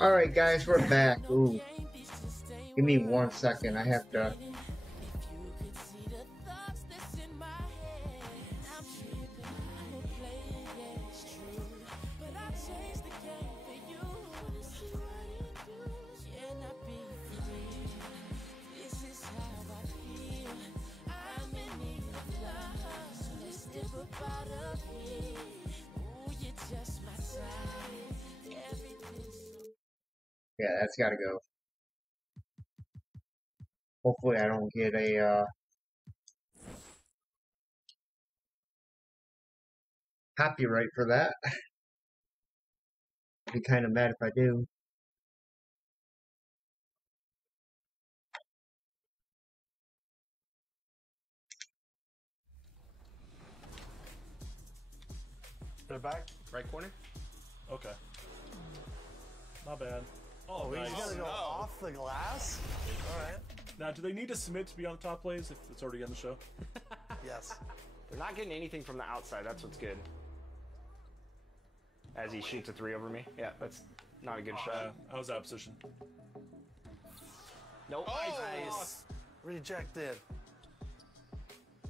Alright guys, we're back. Ooh. Give me 1 second. I have to... Yeah, that's gotta go. Hopefully I don't get a, copyright for that. I'd be kind of mad if I do. They're back, right corner. Okay. My bad. Oh, Nice. he's gonna go off the glass? Alright. Now, do they need to submit to be on the top plays if it's already on the show? Yes. They're not getting anything from the outside. That's what's good. As he shoots a 3 over me. Yeah, that's not a good shot. I was out of position. Nope. Oh, nice. Rejected.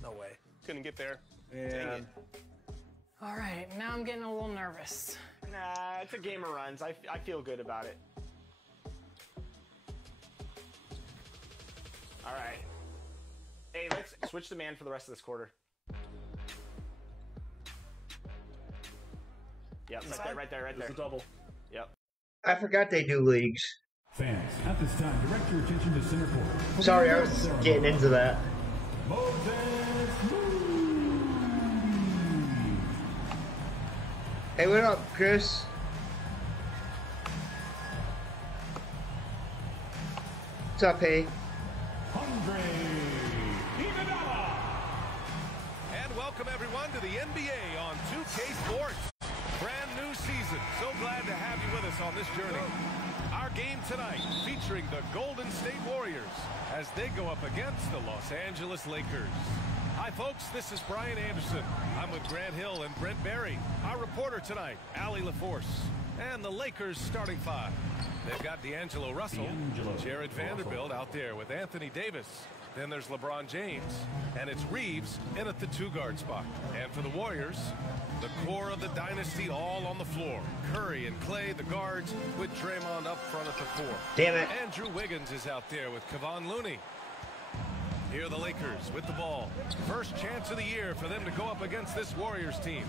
No way. Couldn't get there. And All right, now I'm getting a little nervous. Nah, it's a game of runs. I feel good about it. All right. Hey, let's switch the man for the rest of this quarter. Yep, right there. there's a double. Yep. I forgot they do leagues. Fans, at this time, direct your attention to center court. Sorry, I was getting into that. Moses Moody. Hey, what up, Chris? What's up, hey? Andre Iguodala. And welcome everyone to the NBA on 2K Sports. Brand new season. So glad to have you with us on this journey. Our game tonight featuring the Golden State Warriors as they go up against the Los Angeles Lakers. Hi folks, this is Brian Anderson. I'm with Grant Hill and Brent Berry. Our reporter tonight, Allie LaForce. And the Lakers starting 5. They've got D'Angelo Russell, Jared Vanderbilt out there with Anthony Davis. Then there's LeBron James, and it's Reeves in at the 2-guard spot. And for the Warriors, the core of the dynasty all on the floor. Curry and Clay, the guards, with Draymond up front at the 4. Damn it. Andrew Wiggins is out there with Kevon Looney. Here are the Lakers with the ball. First chance of the year for them to go up against this Warriors team.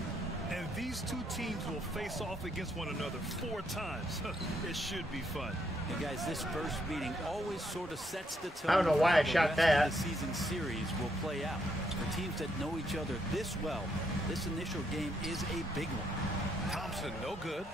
And these two teams will face off against one another 4 times. It should be fun. And guys, this first meeting always sort of sets the tone. I don't know why I for shot the rest that. of the season series will play out. For teams that know each other this well, this initial game is a big one. Thompson, no good.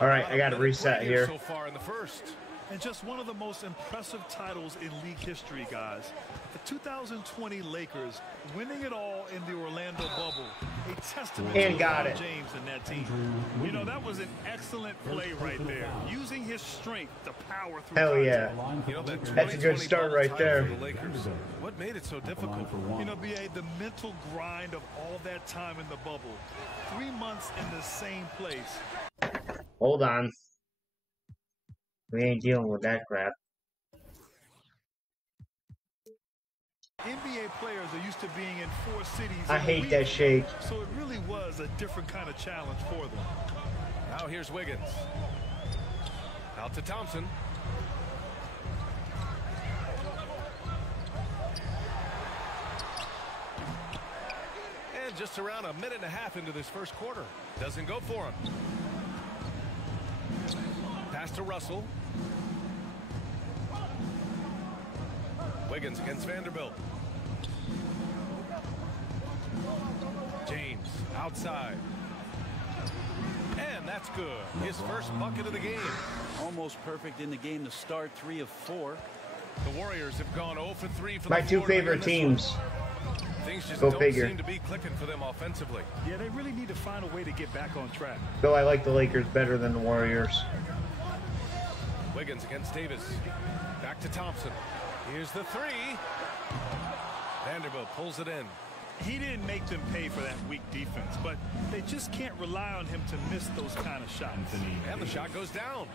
All right, I got to reset here. So far in the first. And just one of the most impressive titles in league history, guys. The 2020 Lakers winning it all in the Orlando bubble. A testament And to got LeBron it. James and that team. You know, that was an excellent play right there. Using his strength to power through Hell contact. yeah. You know, that That's a good 2020 start bubble right title there. for the Lakers. What made it so difficult? You know, B.A., the mental grind of all that time in the bubble. 3 months in the same place. Hold on. We ain't dealing with that crap. NBA players are used to being in 4 cities. I in a hate week, that shake. So it really was a different kind of challenge for them. Now here's Wiggins. Out to Thompson. And just around a minute and a half into this first quarter. Doesn't go for him. Pass to Russell. Wiggins against Vanderbilt. James outside. And that's good. His first bucket of the game. Almost perfect in the game to start, 3 of 4. The Warriors have gone 0 for 3 for My the 2 floor in favorite this teams. one. Things just Go don't figure. seem to be clicking for them offensively. Yeah, they really need to find a way to get back on track. Though I like the Lakers better than the Warriors. Wiggins against Davis. Back to Thompson. Here's the 3. Vanderbilt pulls it in. He didn't make them pay for that weak defense, but they just can't rely on him to miss those kind of shots. And the shot goes down.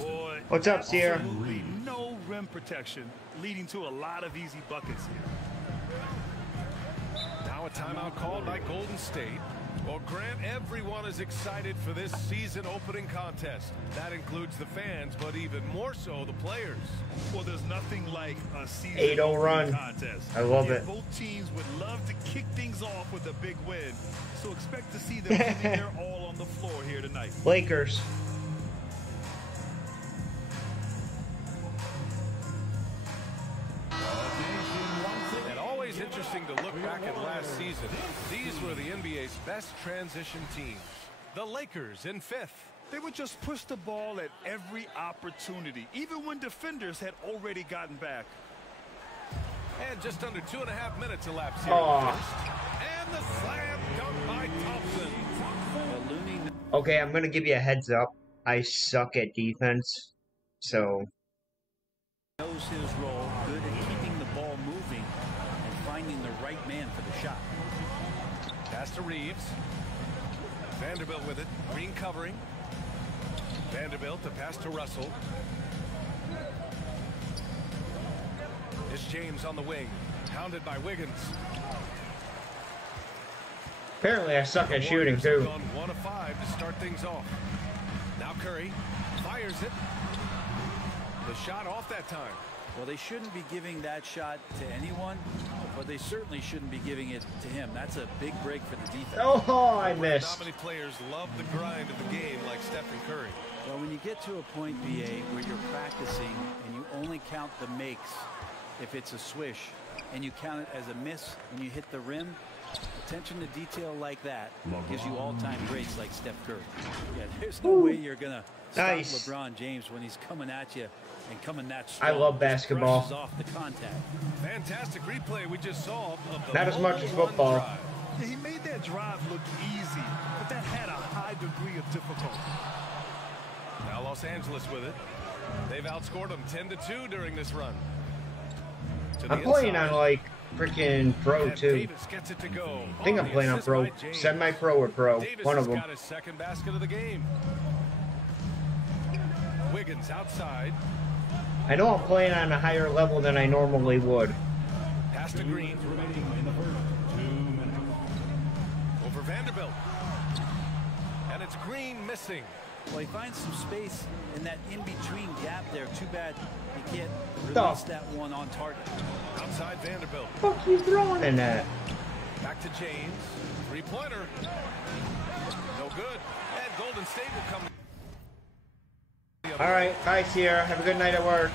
Boy, What's up, Sierra? absolutely no rim protection, leading to a lot of easy buckets here. Now a timeout called by Golden State. Well, Grant, everyone is excited for this season opening contest. That includes the fans, but even more so the players. Well, there's nothing like a season 8-0 run. contest. I love it. Both teams would love to kick things off with a big win, so expect to see them giving their all on the floor here tonight. Lakers. And always interesting to look back at last season. These were the NBA's best transition teams. The Lakers in 5th. They would just push the ball at every opportunity, even when defenders had already gotten back. And just under 2.5 minutes elapsed here. And the slam dunk by Thompson. Okay, I'm gonna give you a heads up. I suck at defense, so Knows his role, good at keeping the ball moving and finding the right man for the shot. Pass to Reeves. Vanderbilt with it. Green covering. Vanderbilt to pass to Russell. It's James on the wing. Hounded by Wiggins. apparently I suck at shooting too. On 1 of 5 to start things off. Now Curry fires it. The shot off that time. Well, they shouldn't be giving that shot to anyone, but they certainly shouldn't be giving it to him. That's a big break for the defense. Oh, I missed. Not many players love the grind of the game like Stephen Curry. Well, when you get to a point, BA, where you're practicing and you only count the makes if it's a swish, and you count it as a miss when you hit the rim, attention to detail like that gives you all-time greats like Steph Curry. Yeah, there's no way you're going to stop LeBron James when he's coming at you and coming that strong. I love basketball. Brushes off the contact. Fantastic replay we just saw of the Not as much as football. Yeah, he made that drive look easy, but that had a high degree of difficulty. Now Los Angeles with it. They've outscored them 10-2 during this run. I'm playing on like freaking pro too. Gets it to go. I think I'm playing on pro, semi-pro or pro. Davis One of them. got his second basket of the game. Wiggins outside. I know I'm playing on a higher level than I normally would. Pass to Green. Over Vanderbilt. And it's Green missing. Well, he finds some space in that in-between gap there. Too bad he can't release that one on target. Outside Vanderbilt. What the fuck you throwing in that? Back to James. Three-pointer. No good. And Golden State will come. Alright, bye Sierra. Have a good night at work.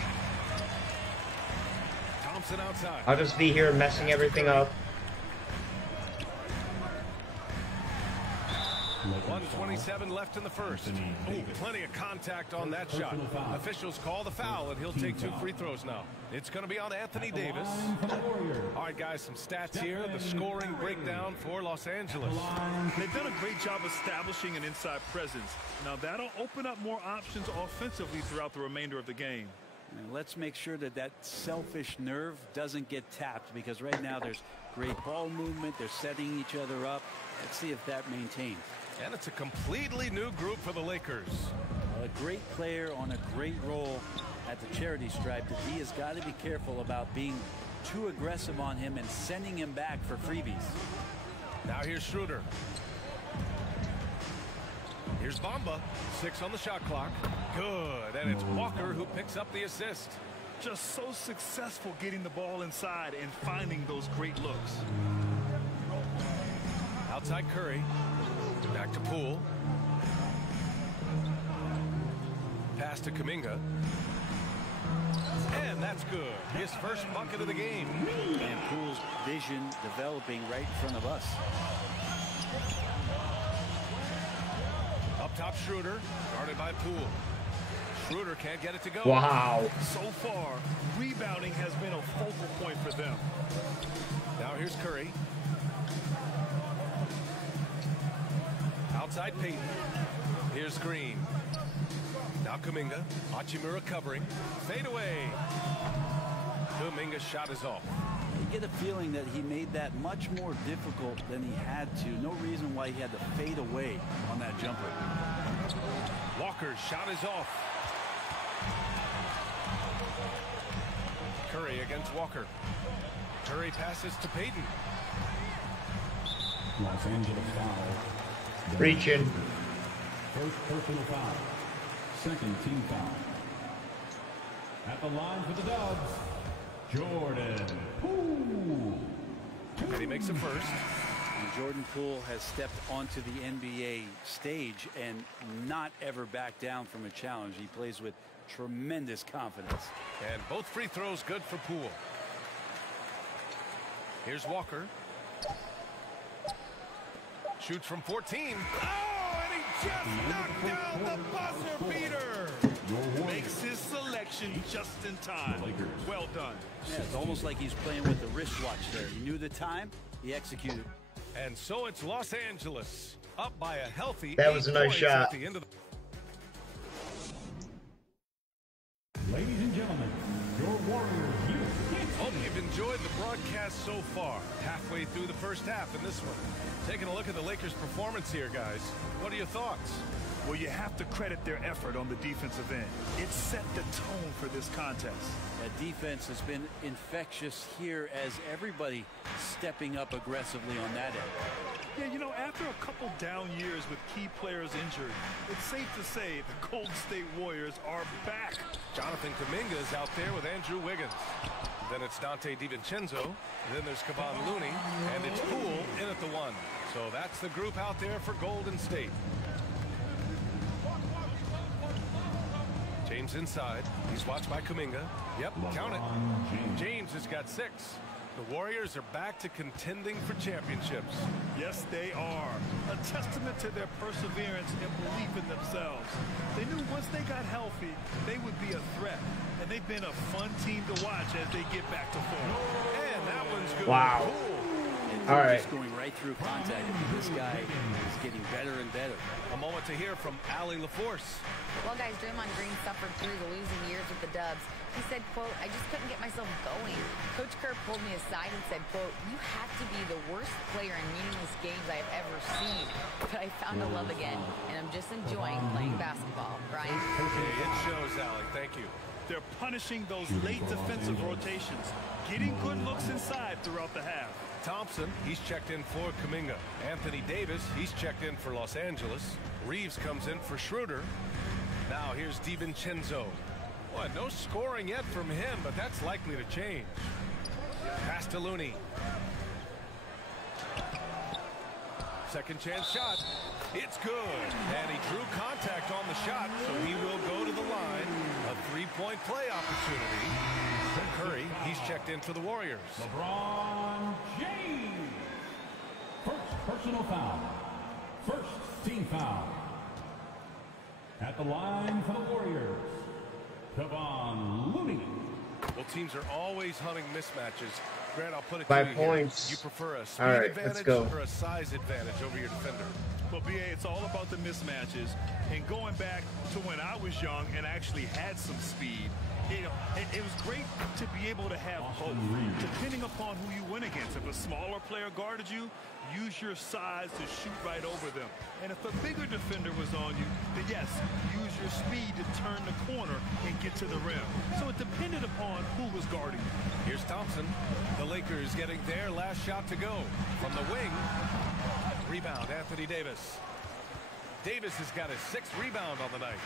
Thompson outside. I'll just be here messing everything up. 1:27 left in the first. Ooh, plenty of contact on that shot. Officials call the foul, and he'll take 2 free throws now. It's going to be on Anthony Davis. All right, guys, some stats here. The scoring breakdown for Los Angeles. They've done a great job establishing an inside presence. Now, that'll open up more options offensively throughout the remainder of the game. And let's make sure that that selfish nerve doesn't get tapped, because right now there's great ball movement. They're setting each other up. Let's see if that maintains. And it's a completely new group for the Lakers. A great player on a great role at the charity stripe. That he has got to be careful about being too aggressive on him and sending him back for freebies. Now here's Schroeder. Here's Bamba. 6 on the shot clock. Good. And it's Walker who picks up the assist. Just so successful getting the ball inside and finding those great looks. Outside Curry. Back to Poole. Pass to Kuminga. And that's good. His first bucket of the game. And Poole's vision developing right in front of us. Up top, Schroeder. Guarded by Poole. Schroeder can't get it to go. Wow. So far, rebounding has been a focal point for them. Now here's Curry. Outside Payton. Here's Green. Now Kuminga. Hachimura covering. Fade away. Kuminga's shot is off. You get a feeling that he made that much more difficult than he had to. No reason why he had to fade away on that jumper. Walker's shot is off. Curry against Walker. Curry passes to Payton. Los Angeles foul. Reaching. First personal foul. Second team foul. At the line for the Dubs, Jordan Poole. And he makes it first. And Jordan Poole has stepped onto the NBA stage and not ever backed down from a challenge. He plays with tremendous confidence. And both free throws good for Poole. Here's Walker. Shoots from 14. Oh, and he just knocked down the buzzer beater. Makes his selection just in time. Well done. Yeah, it's almost like he's playing with the wristwatch there. He knew the time, he executed. And so it's Los Angeles up by a healthy. That was a nice shot. At the end of Ladies and gentlemen, your Warriors. Hope you've enjoyed the broadcast so far. Halfway through the first half in this one. Taking a look at the Lakers' performance here, guys. What are your thoughts? Well, you have to credit their effort on the defensive end. It set the tone for this contest. That defense has been infectious here as everybody stepping up aggressively on that end. Yeah, you know, after a couple down years with key players injured, it's safe to say the Golden State Warriors are back. Jonathan Kuminga is out there with Andrew Wiggins. Then it's Dante DiVincenzo. Then there's Kevon Looney. And it's Poole in at the one. So that's the group out there for Golden State. James inside. He's watched by Kuminga. Yep, count it. James has got 6. The Warriors are back to contending for championships. Yes, they are. A testament to their perseverance and belief in themselves. They knew once they got healthy, they would be a threat. And they've been a fun team to watch as they get back to form. And that one's good. Wow. And all right. Just going right through contact. This guy is getting better and better. A moment to hear from Allie LaForce. Well, guys, Draymond Green suffered through the losing years with the Dubs. He said, quote, I just couldn't get myself going. Coach Kerr pulled me aside and said, quote, you have to be the worst player in meaningless games I have ever seen. But I found a love again, and I'm just enjoying playing basketball. Brian? It shows, Allie. Thank you. They're punishing those late defensive rotations, getting good looks inside throughout the half. Thompson, he's checked in for Kuminga. Anthony Davis, he's checked in for Los Angeles. Reeves comes in for Schroeder. Now here's DiVincenzo. Well, no scoring yet from him, but that's likely to change. Pass to Looney. Second chance shot. It's good. And he drew contact on the shot, so he will go to the line. A three-point play opportunity. Curry, he's checked in for the Warriors. LeBron James. First personal foul. First team foul. At the line for the Warriors, Kevon Looney. Well, teams are always hunting mismatches. Grant, I'll put it 5 to you points. Here. You prefer a speed all right, advantage let's go. or a size advantage over your defender? Well, BA, it's all about the mismatches. And going back to when I was young and actually had some speed, it was great to be able to have both, depending upon who you went against. If a smaller player guarded you, use your size to shoot right over them. And if a bigger defender was on you, then yes, use your speed to turn the corner and get to the rim. So it depended upon who was guarding you. Here's Thompson. The Lakers getting their last shot to go. From the wing. Rebound, Anthony Davis. Davis has got his 6th rebound on the night.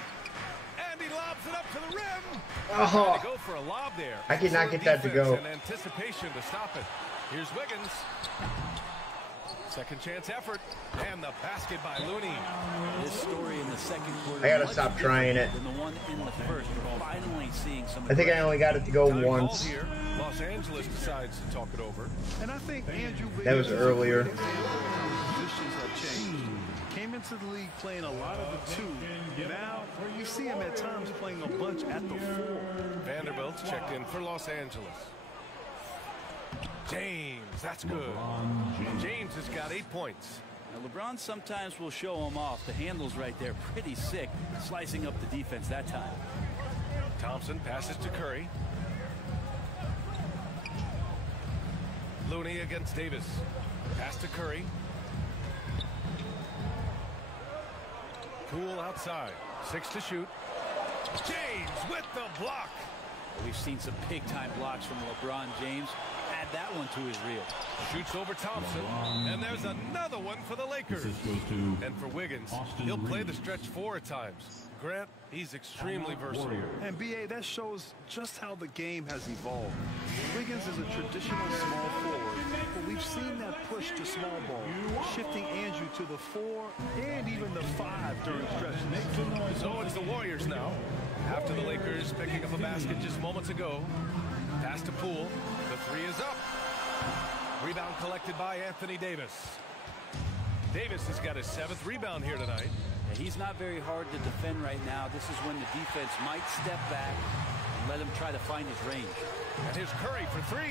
And he lobs it up to the rim. Oh, To go for a lob there. I could not get that to go. And anticipation to stop it. Here's Wiggins. Second chance effort. And the basket by Looney. This story in the second quarter. I gotta stop trying it. Than the one in the first. We're finally seeing some. I think I only got it to go Time once. called here. Los Angeles decides to talk it over. And I think Andrew That was earlier. Positions have changed. Came into the league playing a lot of the 2. Now we see him at times playing a bunch at the 4. Vanderbilt's checked in for Los Angeles. James, that's good. James has got 8 points. Now LeBron sometimes will show him off. The handle's right there, pretty sick, slicing up the defense that time. Thompson passes to Curry. Looney against Davis. Pass to Curry. Poole outside. 6 to shoot. James with the block. We've seen some big-time blocks from LeBron James. Add that one to his reel. Shoots over Thompson. And there's another one for the Lakers. And for Wiggins, he'll play the stretch 4 at times. Grant, he's extremely versatile. And B.A., that shows just how the game has evolved. Wiggins is a traditional small forward, but we've seen that push to small ball, shifting Andrew to the 4 and even the 5 during stretches. So it's the Warriors now. After the Lakers picking up a basket just moments ago. Pass to Poole. The 3 is up. Rebound collected by Anthony Davis. Davis has got his 7th rebound here tonight. Yeah, he's not very hard to defend right now. This is when the defense might step back and let him try to find his range. And here's Curry for 3.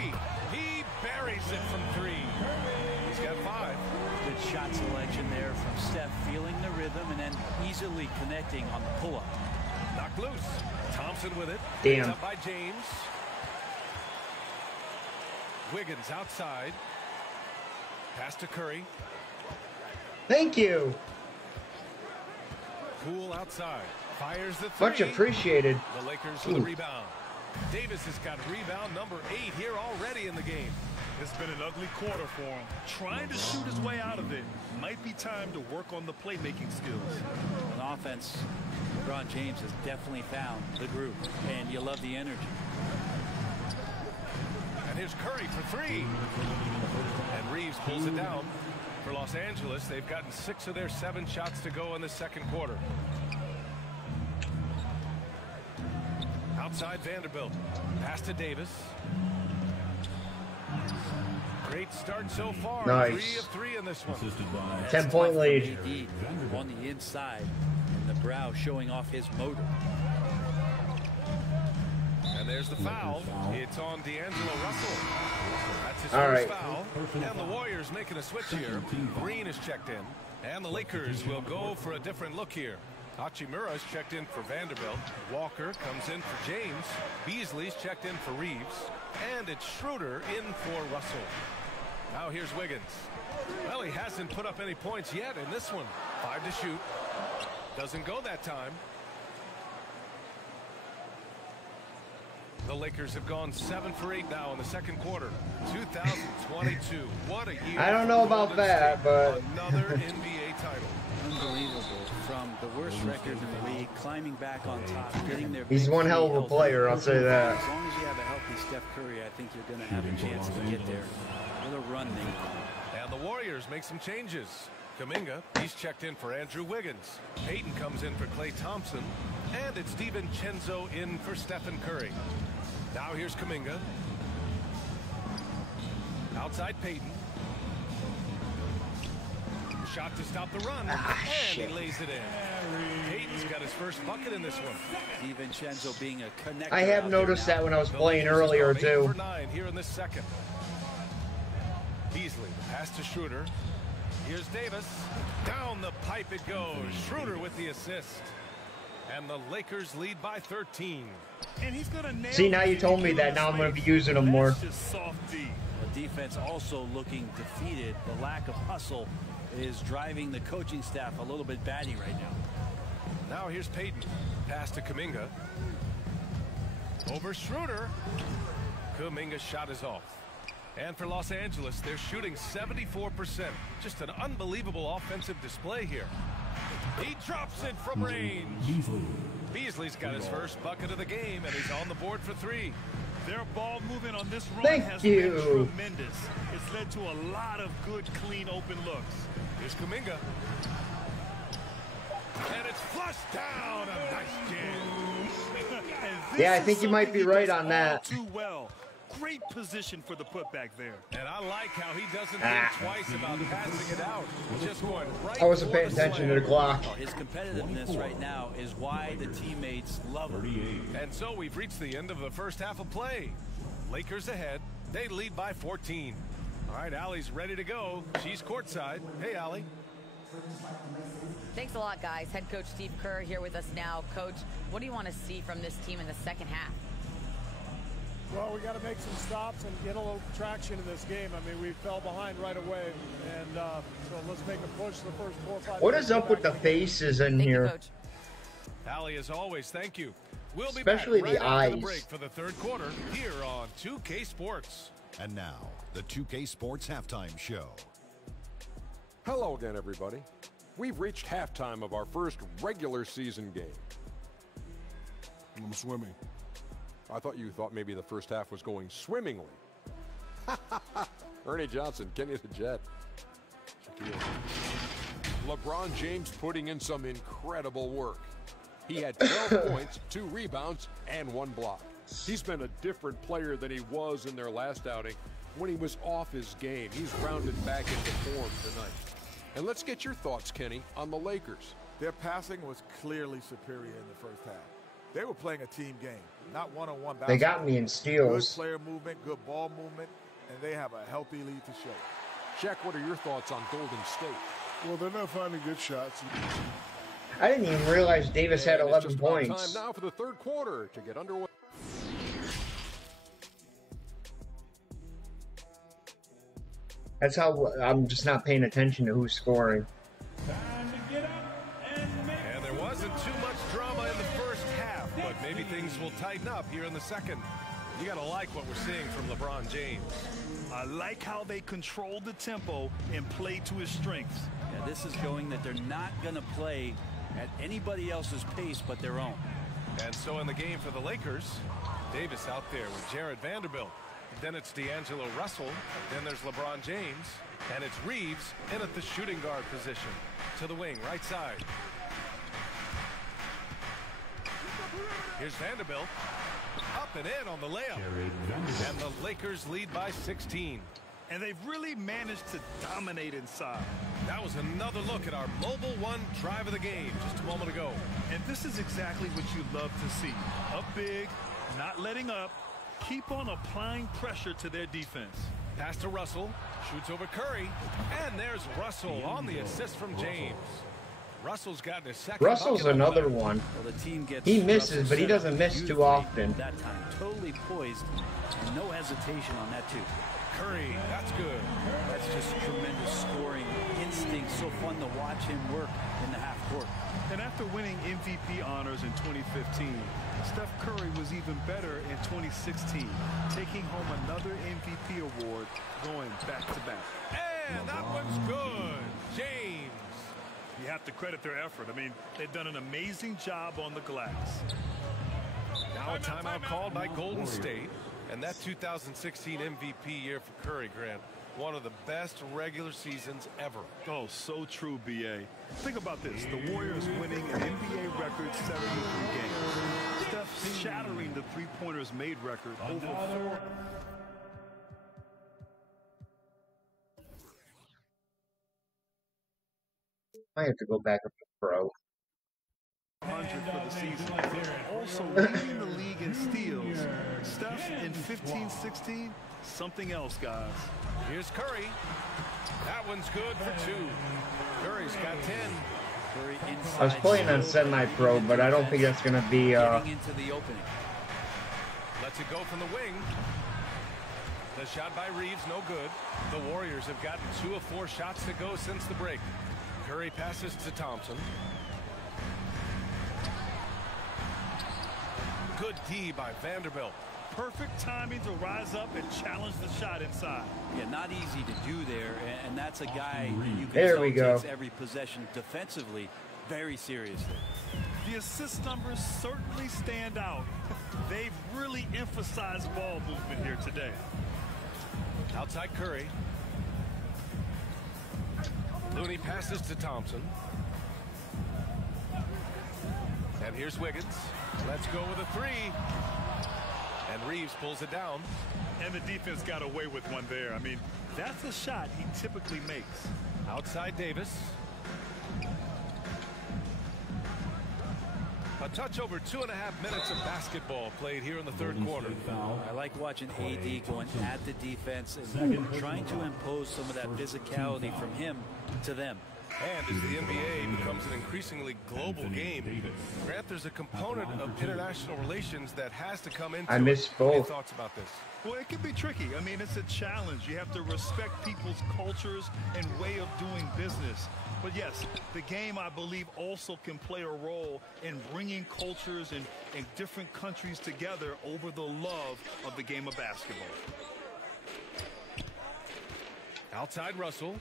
He buries it from 3. He's got 5. Good shot selection there from Steph, feeling the rhythm and then easily connecting on the pull-up. Knocked loose. Thompson with it. Damn. Up by James. Wiggins outside. Pass to Curry. Thank you. Poole outside. Fires the 3. Much appreciated. The Lakers with a rebound. Davis has got rebound number 8 here already in the game. It's been an ugly quarter for him. Trying to shoot his way out of it. Might be time to work on the playmaking skills. On offense, LeBron James has definitely found the groove, and you love the energy. And here's Curry for 3. And Reeves pulls it down. For Los Angeles, they've gotten 6 of their 7 shots to go in the second quarter. Outside Vanderbilt. Pass to Davis. Great start so far. Nice. 3 of 3 in this one. 10-point lead. On the inside, and the brow showing off his motor. And there's the foul. It's on D'Angelo Russell. That's his All first right. foul. And the Warriors making a switch here. Green is checked in. And the Lakers will go for a different look here. Hachimura is checked in for Vanderbilt. Walker comes in for James. Beasley's checked in for Reeves. And it's Schroeder in for Russell. Now here's Wiggins. Well, he hasn't put up any points yet in this one. 5 to shoot. Doesn't go that time. The Lakers have gone 7 for 8 now in the second quarter. 2022. What a year. I don't know about that, but another NBA title. Unbelievable. From the worst record in the league, climbing back on top, getting their he's one hell of a player, I'll say that. As long as you have a healthy Steph Curry, I think you're going to have a chance to get there. With a run maybe. And the Warriors make some changes. Kuminga, he's checked in for Andrew Wiggins. Payton comes in for Klay Thompson. And it's DiVincenzo in for Stephen Curry. Now here's Kuminga. Outside Payton. Shot to stop the run. And shit. he lays it in. Payton's got his first bucket in this one. DiVincenzo being a connector. I have noticed that when I was The playing Lakers earlier have gone 8 too. for 9 here in this second. Beasley, pass to Schroeder. Here's Davis. Down the pipe it goes. Schroeder with the assist. And the Lakers lead by 13. And he's gonna nail. See, now you told me that. Now I'm going to be using them more. That's just soft D. The defense also looking defeated. The lack of hustle is driving the coaching staff a little bit batty right now. Now here's Payton. Pass to Kuminga. Over Schroeder. Kuminga's shot is off. And for Los Angeles, they're shooting 74%. Just an unbelievable offensive display here. He drops it from range. Beasley's got his first bucket of the game, and he's on the board for 3. Their ball movement on this run Thank has you. been tremendous. It's led to a lot of good, clean, open looks. Here's Kuminga. And it's flushed down. A nice jam. Yeah, I think you might be right on that. Too well. Great position for the putback there. And I like how he doesn't think twice about passing it out. Just going right. I wasn't for paying the attention to slam. the clock. His competitiveness right now is why the teammates love him. And so we've reached the end of the first half of play. Lakers ahead. They lead by 14. All right, Allie's ready to go. She's courtside. Hey, Allie. Thanks a lot, guys. Head coach Steve Kerr here with us now. Coach, what do you want to see from this team in the second half? Well, we got to make some stops and get a little traction in this game. I mean, we fell behind right away, and so let's make a push the first 4 or 5 What is up with the faces in here? Allie, as always, thank you. We'll be Especially back the right after eyes. the break for the third quarter here on 2K Sports. And now, the 2K Sports Halftime Show. Hello again, everybody. We've reached halftime of our first regular season game. I'm swimming. I thought you thought maybe the first half was going swimmingly. Ernie Johnson, Kenny the Jet. Shaquille. LeBron James putting in some incredible work. He had 12 points, 2 rebounds, and 1 block. He's been a different player than he was in their last outing when he was off his game. He's rounded back into form tonight. And let's get your thoughts, Kenny, on the Lakers. Their passing was clearly superior in the first half. They were playing a team game, not one-on-one basketball. They got me in steals. Good player movement, good ball movement, and they have a healthy lead to show. Shaq, what are your thoughts on Golden State? Well, they're not finding good shots. I didn't even realize Davis had 11 points. Time now for the third quarter to get underway. That's how I'm just not paying attention to who's scoring. And there wasn't too much drama in the first half, but maybe things will tighten up here in the second. You gotta like what we're seeing from LeBron James. I like how they control the tempo and play to his strengths. Yeah, this is showing that they're not going to play at anybody else's pace but their own. And so in the game for the Lakers, Davis out there with Jared Vanderbilt. Then it's D'Angelo Russell. Then there's LeBron James. And it's Reeves in at the shooting guard position. To the wing, right side. Here's Vanderbilt. Up and in on the layup. And the Lakers lead by 16. And they've really managed to dominate inside. That was another look at our Mobile One drive of the game just a moment ago. And this is exactly what you love to see. Up big, not letting up, keep on applying pressure to their defense. Pass to Russell, shoots over Curry, and there's Russell on the assist from James. Russell's gotten his second. Russell's another one. Well, the team gets he misses, but he doesn't miss too often. That time, totally poised, and no hesitation on that too. Curry, that's good. That's just tremendous scoring instinct. So fun to watch him work in the half court. And after winning MVP honors in 2015, Steph Curry was even better in 2016, taking home another MVP award, going back-to-back. And that one's good. James. You have to credit their effort. I mean, they've done an amazing job on the glass. Now a timeout called by Golden State. And that 2016 MVP year for Curry, Grant, one of the best regular seasons ever. Oh, so true, B.A. Think about this. The Warriors winning an NBA record 73 games. Steph shattering the three-pointers made record over 4. I have to go back up to pro. 100 for the season. Also leading the league in steals. Steph in 15-16, something else, guys. Here's Curry. That one's good for 2. Curry's got 10. Curry I was playing on semi-pro, but I don't think that's going to be... Getting into the opening. Lets it go from the wing. The shot by Reeves, no good. The Warriors have gotten 2 of 4 shots to go since the break. Curry passes to Thompson. Good D by Vanderbilt. Perfect timing to rise up and challenge the shot inside. Yeah, not easy to do there, and that's a guy you can there we go. takes every possession defensively very seriously. The assist numbers certainly stand out. They've really emphasized ball movement here today. Outside Curry. Looney passes to Thompson. And here's Wiggins. Let's go with a 3. And Reeves pulls it down. And the defense got away with one there. I mean, that's a shot he typically makes. Outside Davis. A touch over 2.5 minutes of basketball played here in the third quarter. I like watching AD going at the defense and trying to impose some of that physicality from him to them. And as the NBA becomes an increasingly global game, Grant, there's a component of international relations that has to come into I miss it. both. Any thoughts about this? Well, it can be tricky. I mean, it's a challenge. You have to respect people's cultures and way of doing business. But yes, the game, I believe, also can play a role in bringing cultures and different countries together over the love of the game of basketball. Outside Russell.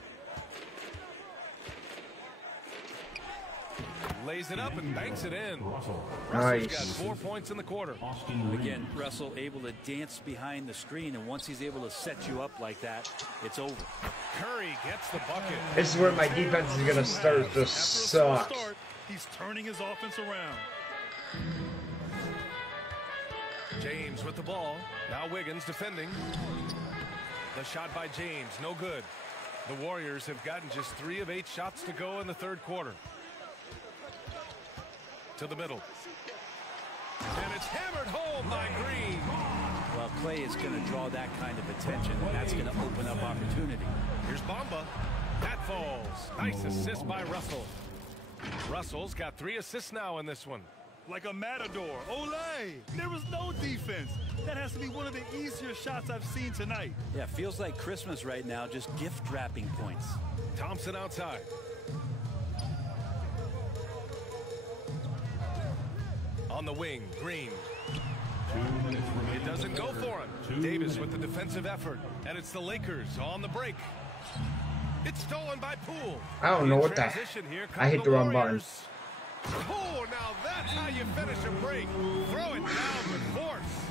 Lays it up and banks it in. Russell's got 4 points in the quarter. Again, Russell able to dance behind the screen, and once he's able to set you up like that, it's over. Curry gets the bucket. This is where my defense is going to start to suck. He's turning his offense around. James with the ball. Now Wiggins defending. The shot by James, no good. The Warriors have gotten just 3 of 8 shots to go in the third quarter. To the middle. And it's hammered home by Green. Well, Clay is going to draw that kind of attention, and that's going to open up opportunity. Here's Bamba. That falls. Nice assist by Russell. Russell's got 3 assists now in this one. Like a matador. Olay! There was no defense. That has to be one of the easier shots I've seen tonight. Yeah, feels like Christmas right now, just gift wrapping points. Thompson outside. On the wing, Green. It doesn't go for him. Davis with the defensive effort. And it's the Lakers on the break. It's stolen by Poole. I don't know what that. I hit the wrong button. Oh, now that's how you finish a break. Throw it down with force.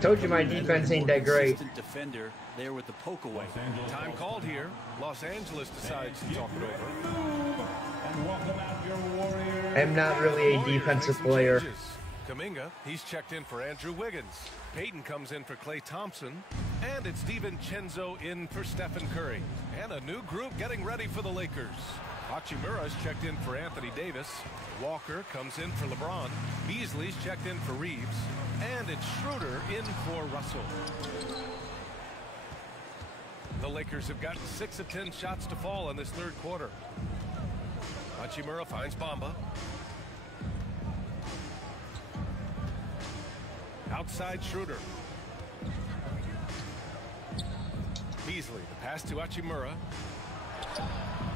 Told you my defense ain't that great. Defender there with the poke away. Time called here. Los Angeles decides to talk it over. I'm not really a defensive player. Kuminga, he's checked in for Andrew Wiggins. Peyton comes in for Klay Thompson. And it's DiVincenzo in for Stephen Curry. And a new group getting ready for the Lakers. Hachimura's checked in for Anthony Davis. Walker comes in for LeBron. Beasley's checked in for Reeves. And it's Schroeder in for Russell. The Lakers have gotten 6 of 10 shots to fall in this third quarter. Hachimura finds Bamba. Outside Schroeder. Beasley, the pass to Hachimura.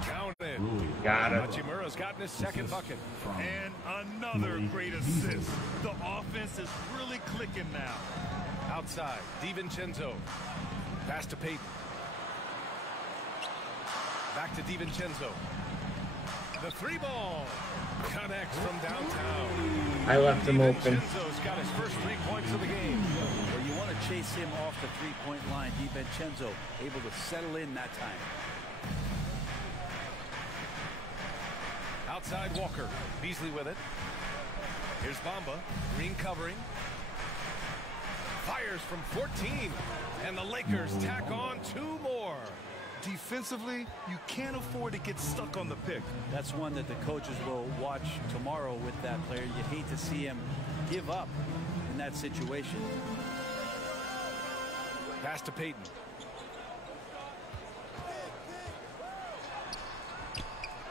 Counted. Got it. Hachimura's gotten his second bucket. And another great assist. The offense is really clicking now. Outside, DiVincenzo. Pass to Peyton. Back to DiVincenzo. The 3-ball connects from downtown. I left him open. DiVincenzo's got his first 3 points of the game. Well, you want to chase him off the 3-point line. DiVincenzo able to settle in that time. Outside Walker. Beasley with it. Here's Bamba. Green covering. Fires from 14. And the Lakers tack on 2 more. Defensively, you can't afford to get stuck on the pick. That's one that the coaches will watch tomorrow with that player. You hate to see him give up in that situation. Pass to Peyton.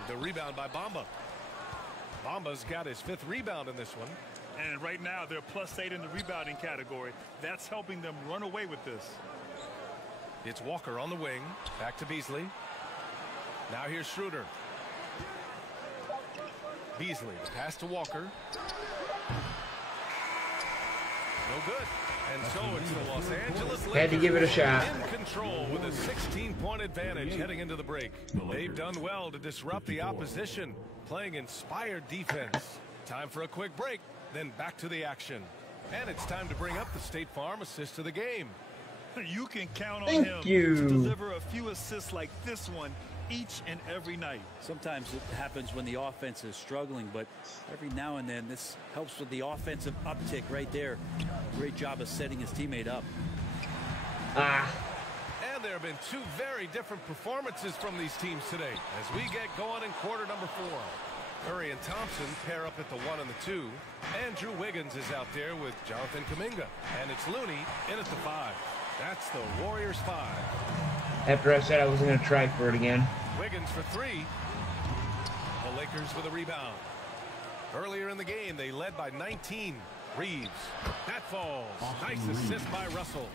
The rebound by Bamba. Bamba's got his 5th rebound in this one. And right now, they're +8 in the rebounding category. That's helping them run away with this. It's Walker on the wing. Back to Beasley. Now here's Schroeder. Beasley, pass to Walker. No good. And so it's the Los Angeles Lakers. Had to give it a shot. In control with a 16-point advantage heading into the break. They've done well to disrupt the opposition, playing inspired defense. Time for a quick break, then back to the action. And it's time to bring up the State Farm assist of the game. You can count on Thank him you. to deliver a few assists like this one each and every night. Sometimes it happens when the offense is struggling, but every now and then this helps with the offensive uptick right there. Great job of setting his teammate up. And there have been 2 very different performances from these teams today as we get going in quarter number 4. Curry and Thompson pair up at the 1 and the 2. Andrew Wiggins is out there with Jonathan Kuminga. And it's Looney in at the 5. That's the Warriors 5. After I said I wasn't going to try for it again. Wiggins for 3. Lakers with a rebound. Earlier in the game, they led by 19. Reeves. That falls. Nice assist by Russell.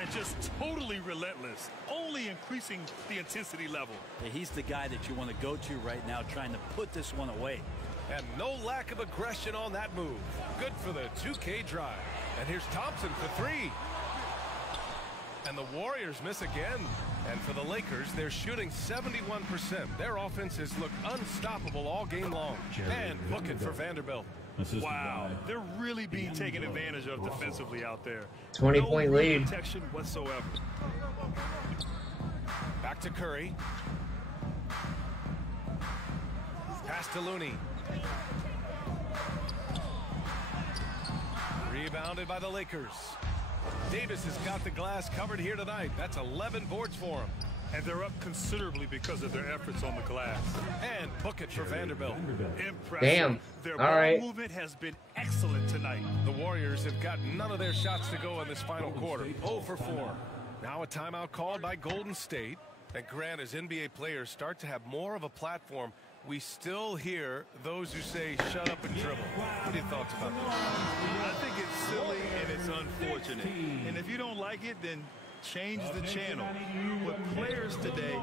And just totally relentless, only increasing the intensity level. Yeah, he's the guy that you want to go to right now, trying to put this one away. And no lack of aggression on that move. Good for the 2K drive. And here's Thompson for three. And the Warriors miss again. And for the Lakers, they're shooting 71%. Their offenses look unstoppable all game long. And book it for Vanderbilt. Wow, they're really being taken advantage of defensively out there. 20-point lead. Protection whatsoever. Back to Curry. Pass to Looney. Rebounded by the Lakers. Davis has got the glass covered here tonight. That's 11 boards for him. And they're up considerably because of their efforts on the glass. And book it for Vanderbilt. Impressive. Damn. Their All right. movement has been excellent tonight. The Warriors have got none of their shots to go in this final quarter. 0 for 4. Now a timeout called by Golden State. And Grant, as NBA players start to have more of a platform, we still hear those who say, shut up and dribble. What are your thoughts about that? I think it's silly and it's unfortunate. And if you don't like it, then change the channel. But players today,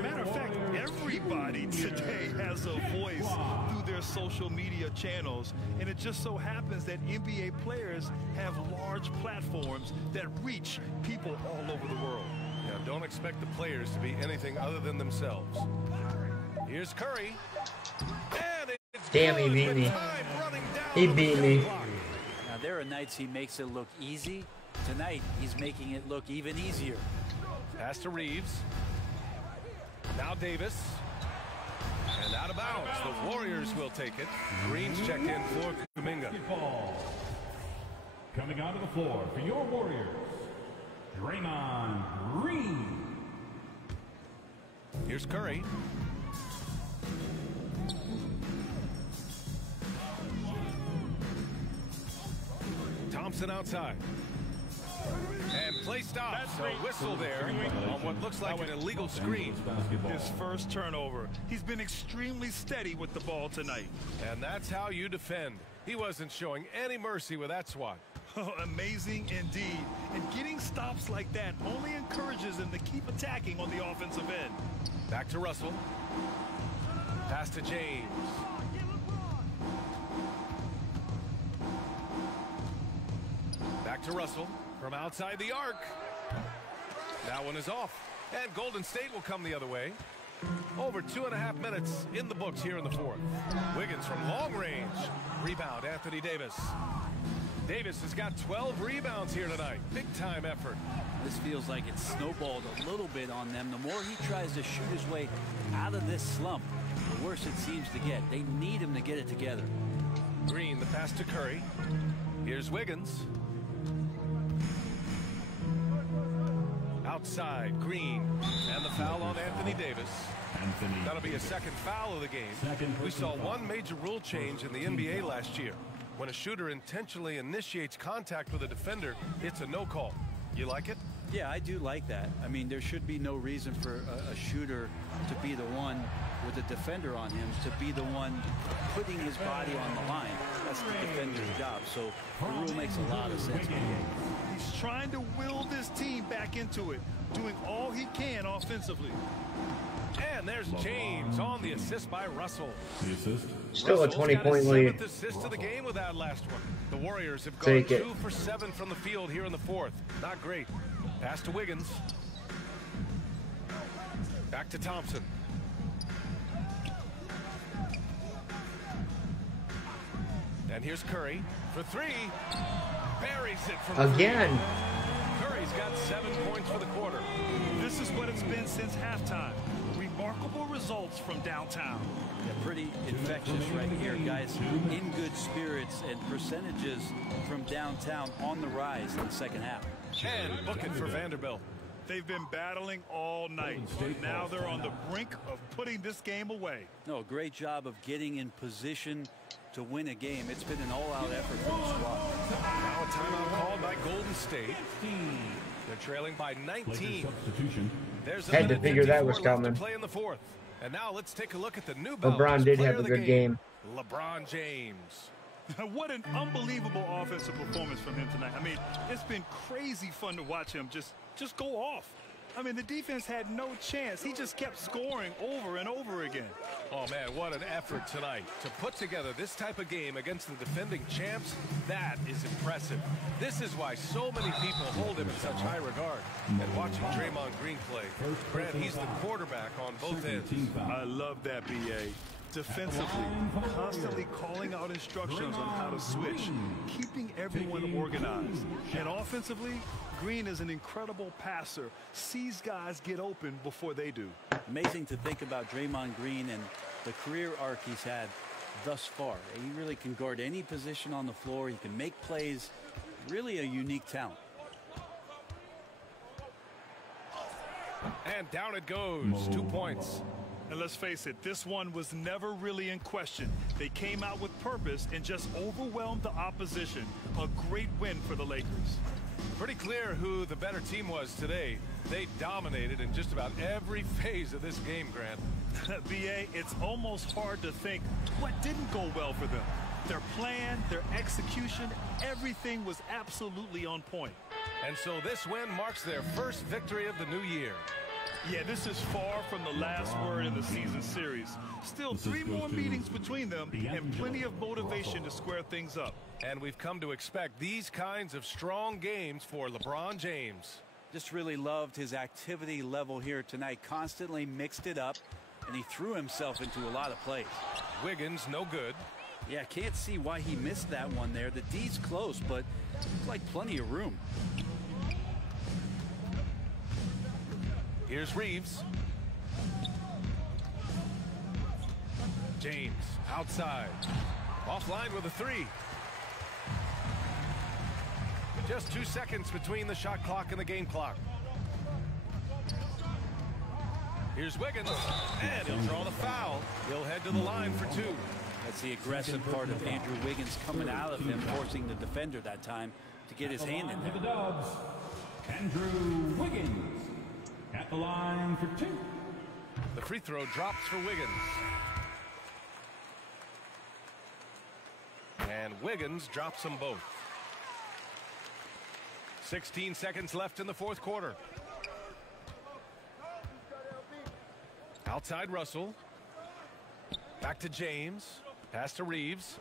matter of fact, everybody today has a voice through their social media channels. And it just so happens that NBA players have large platforms that reach people all over the world. Yeah, don't expect the players to be anything other than themselves. Here's Curry. And it's Damn, he beat me. He beat me. Now, there are nights he makes it look easy. Tonight, he's making it look even easier. Pass to Reeves. Now Davis. And out of bounds. The Warriors will take it. Green's checked in for Kuminga. Coming onto the floor for your Warriors, Draymond Green. Here's Curry. Thompson outside. And play stops. So whistle there on what looks like an illegal screen. His first turnover. He's been extremely steady with the ball tonight. And that's how you defend. He wasn't showing any mercy with that swat. Amazing indeed. And getting stops like that only encourages them to keep attacking on the offensive end. Back to Russell. Pass to James. Back to Russell from outside the arc. That one is off. And Golden State will come the other way. Over 2.5 minutes in the books here in the fourth. Wiggins from long range. Rebound, Anthony Davis. Davis has got 12 rebounds here tonight. Big time effort. This feels like it's snowballed a little bit on them. The more he tries to shoot his way out of this slump, the worse it seems to get. They need him to get it together. Green, the pass to Curry. Here's Wiggins. Outside, Green. And the foul on Anthony Davis. That'll be a second foul of the game. We saw one major rule change in the NBA last year. When a shooter intentionally initiates contact with a defender, it's a no call. You like it? Yeah, I do like that. I mean, there should be no reason for a shooter to be the one with a defender on him, to be the one putting his body on the line. That's the defender's job. So the rule makes a lot of sense. He's trying to will this team back into it, doing all he can offensively. And there's James on the assist by Russell. The assist. Still a 20-point lead. 7th assist of the game with that last one. The Warriors have gone 2 for 7 from the field here in the fourth. Not great. Pass to Wiggins. Back to Thompson. And here's Curry for three. Buries it from again. Curry's got 7 points for the quarter. This is what it's been since halftime. Remarkable results from downtown. Yeah, pretty infectious right here, guys. In good spirits and percentages from downtown on the rise in the second half. And booking for Vanderbilt. They've been battling all night. Now they're on the brink of putting this game away. No, great job of getting in position to win a game. It's been an all-out effort from the squad. Now a timeout called by Golden State. They're trailing by 19. Substitution. There's a Had to figure that was coming. To play in the fourth. And now let's take a look at the new LeBron did have a good game. LeBron James. What an unbelievable offensive performance from him tonight. I mean, it's been crazy fun to watch him just go off. I mean, the defense had no chance. He just kept scoring over and over again. Oh, man, what an effort tonight. To put together this type of game against the defending champs, that is impressive. This is why so many people hold him in such high regard. And watching Draymond Green play, Grant, he's the quarterback on both ends. I love that, B.A. Defensively, constantly calling out instructions on how to switch, keeping everyone organized. And offensively, Green is an incredible passer, sees guys get open before they do. Amazing to think about Draymond Green and the career arc he's had thus far. He really can guard any position on the floor. He can make plays. Really a unique talent. And down it goes. 2 points. And let's face it, this one was never really in question. They came out with purpose and just overwhelmed the opposition. A great win for the Lakers. Pretty clear who the better team was today. They dominated in just about every phase of this game, Grant. B.A., it's almost hard to think what didn't go well for them. Their plan, their execution, everything was absolutely on point. And so this win marks their first victory of the new year. Yeah, this is far from the last word in the season series. Still 3 more meetings between them and plenty of motivation to square things up. And we've come to expect these kinds of strong games for LeBron James. Just really loved his activity level here tonight. Constantly mixed it up, and he threw himself into a lot of plays. Wiggins, no good. Yeah, can't see why he missed that one there. The D's close, but it's like plenty of room. Here's Reeves. James outside. Offline with a 3. Just 2 seconds between the shot clock and the game clock. Here's Wiggins, and he'll draw the foul. He'll head to the line for 2. That's the aggressive part of Andrew Wiggins coming out of him, forcing the defender that time to get his hand in there. The Dubs, Andrew Wiggins at the line for 2. The free throw drops for Wiggins. And Wiggins drops them both. 16 seconds left in the fourth quarter. Outside Russell. Back to James. Pass to Reeves.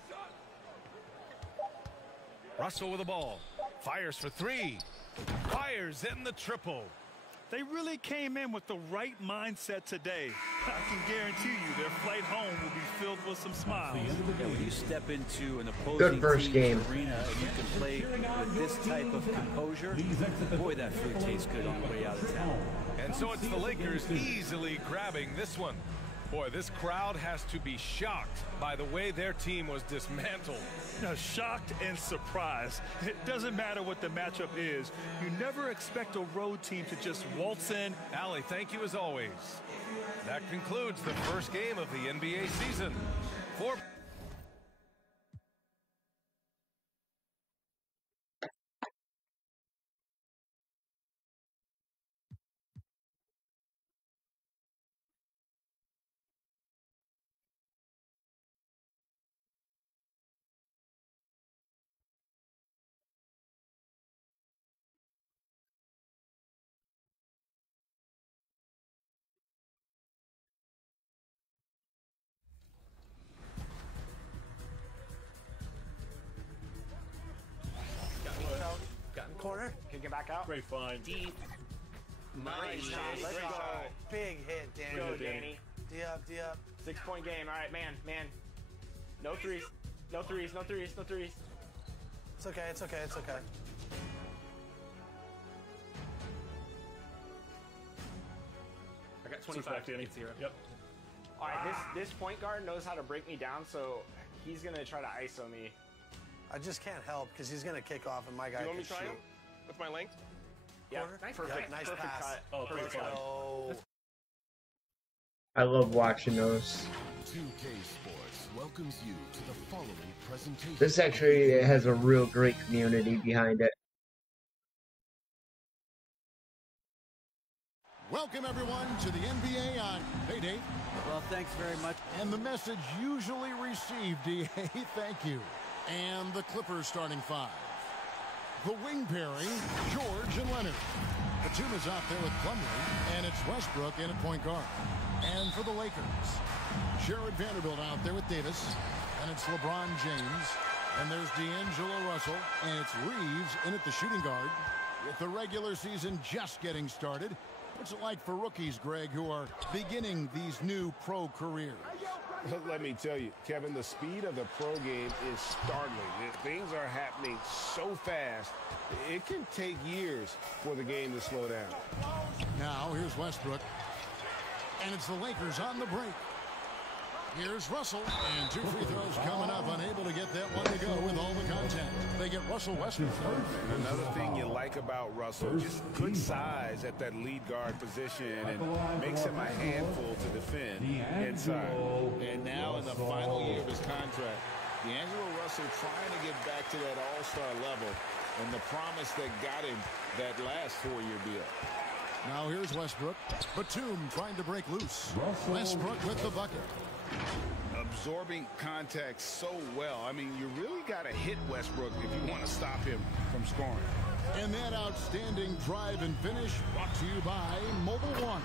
Russell with the ball. Fires for 3. Fires in the triple. They really came in with the right mindset today. I can guarantee you their flight home will be filled with some smiles. Yeah, when you step into an opposing Good first game. arena and you can play with this type of composure, boy, that food tastes good on the way out of town. And so it's the Lakers easily grabbing this one. Boy, this crowd has to be shocked by the way their team was dismantled. Now, shocked and surprised. It doesn't matter what the matchup is. You never expect a road team to just waltz in. Allie, thank you as always. That concludes the first game of the NBA season. Corner. Kicking back out. Great find. Deep. Nice shot. Let's go. Big hit, Danny. Go, Danny. D up, D up. 6-point game. All right, man. No threes. No threes. No threes. No threes. It's okay. It's okay. It's okay. I got Switch 25. back, Danny. Yep. All right, this point guard knows how to break me down, so he's gonna try to ISO me. I just can't help because he's gonna kick off and my guy You want can me to try shoot. him? With my length? Yeah, Corner? perfect. Yep, nice perfect pass. cut. Oh, perfect perfect. cut. Oh. I love watching those. 2K Sports welcomes you to the following presentation. This actually has a real great community behind it. Welcome, everyone, to the NBA on... Hey, Dave. Well, thanks very much. And the message usually received, D.A. Thank you. And the Clippers starting five. The wing pairing, George and Leonard. Batum is out there with Plumlee, and it's Westbrook in at point guard. And for the Lakers, Jared Vanderbilt out there with Davis, and it's LeBron James. And there's D'Angelo Russell, and it's Reeves in at the shooting guard. With the regular season just getting started, what's it like for rookies, Greg, who are beginning these new pro careers? Let me tell you, Kevin, the speed of the pro game is startling. Things are happening so fast, it can take years for the game to slow down. Now, here's Westbrook. And it's the Lakers on the break. Here's Russell, and 2 free throws coming up, unable to get that one to go with all the contact. They get Russell Westbrook. Another thing you like about Russell, just good size at that lead guard position, and makes him a handful to defend inside. And now in the final year of his contract, D'Angelo Russell trying to get back to that all-star level, and the promise that got him that last 4-year deal. Now here's Westbrook. Batum trying to break loose. Westbrook with the bucket. Absorbing contact so well. I mean, you really got to hit Westbrook if you want to stop him from scoring. And that outstanding drive and finish brought to you by Mobile One.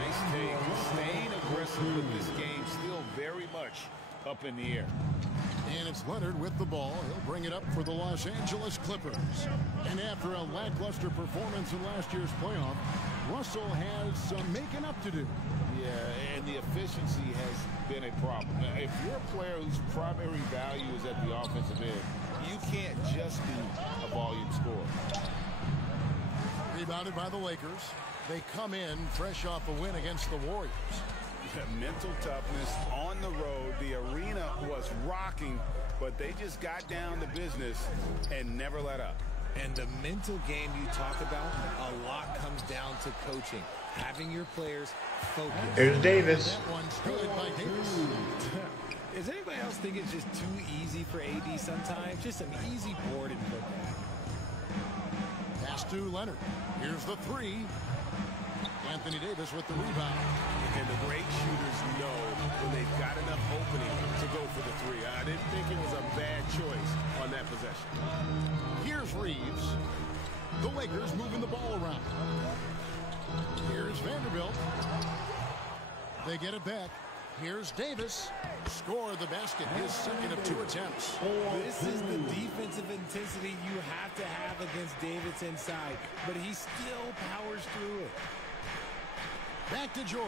Nice take. Staying aggressive with this game, still very much up in the air. And it's Leonard with the ball. He'll bring it up for the Los Angeles Clippers. And after a lackluster performance in last year's playoff, Russell has some making up to do. Yeah, and the efficiency has been a problem. Now, if you're a player whose primary value is at the offensive end, you can't just be a volume scorer. Rebounded by the Lakers. They come in fresh off a win against the Warriors. Mental toughness on the road. The arena was rocking, but they just got down to business and never let up. And the mental game you talk about, a lot comes down to coaching. Having your players focus. Here's Davis. That one's good by Davis. Does anybody else think it's just too easy for AD sometimes? Just some easy boarding football. Pass to Leonard. Here's the three. Anthony Davis with the rebound. And the great shooters know when they've got enough opening to go for the three. I didn't think it was a bad choice on that possession. Here's Reeves. The Lakers moving the ball around. Here's Vanderbilt. They get it back. Here's Davis. Score the basket. His second of 2 attempts. This is the defensive intensity you have to have against Davis inside, but he still powers through it. Back to George.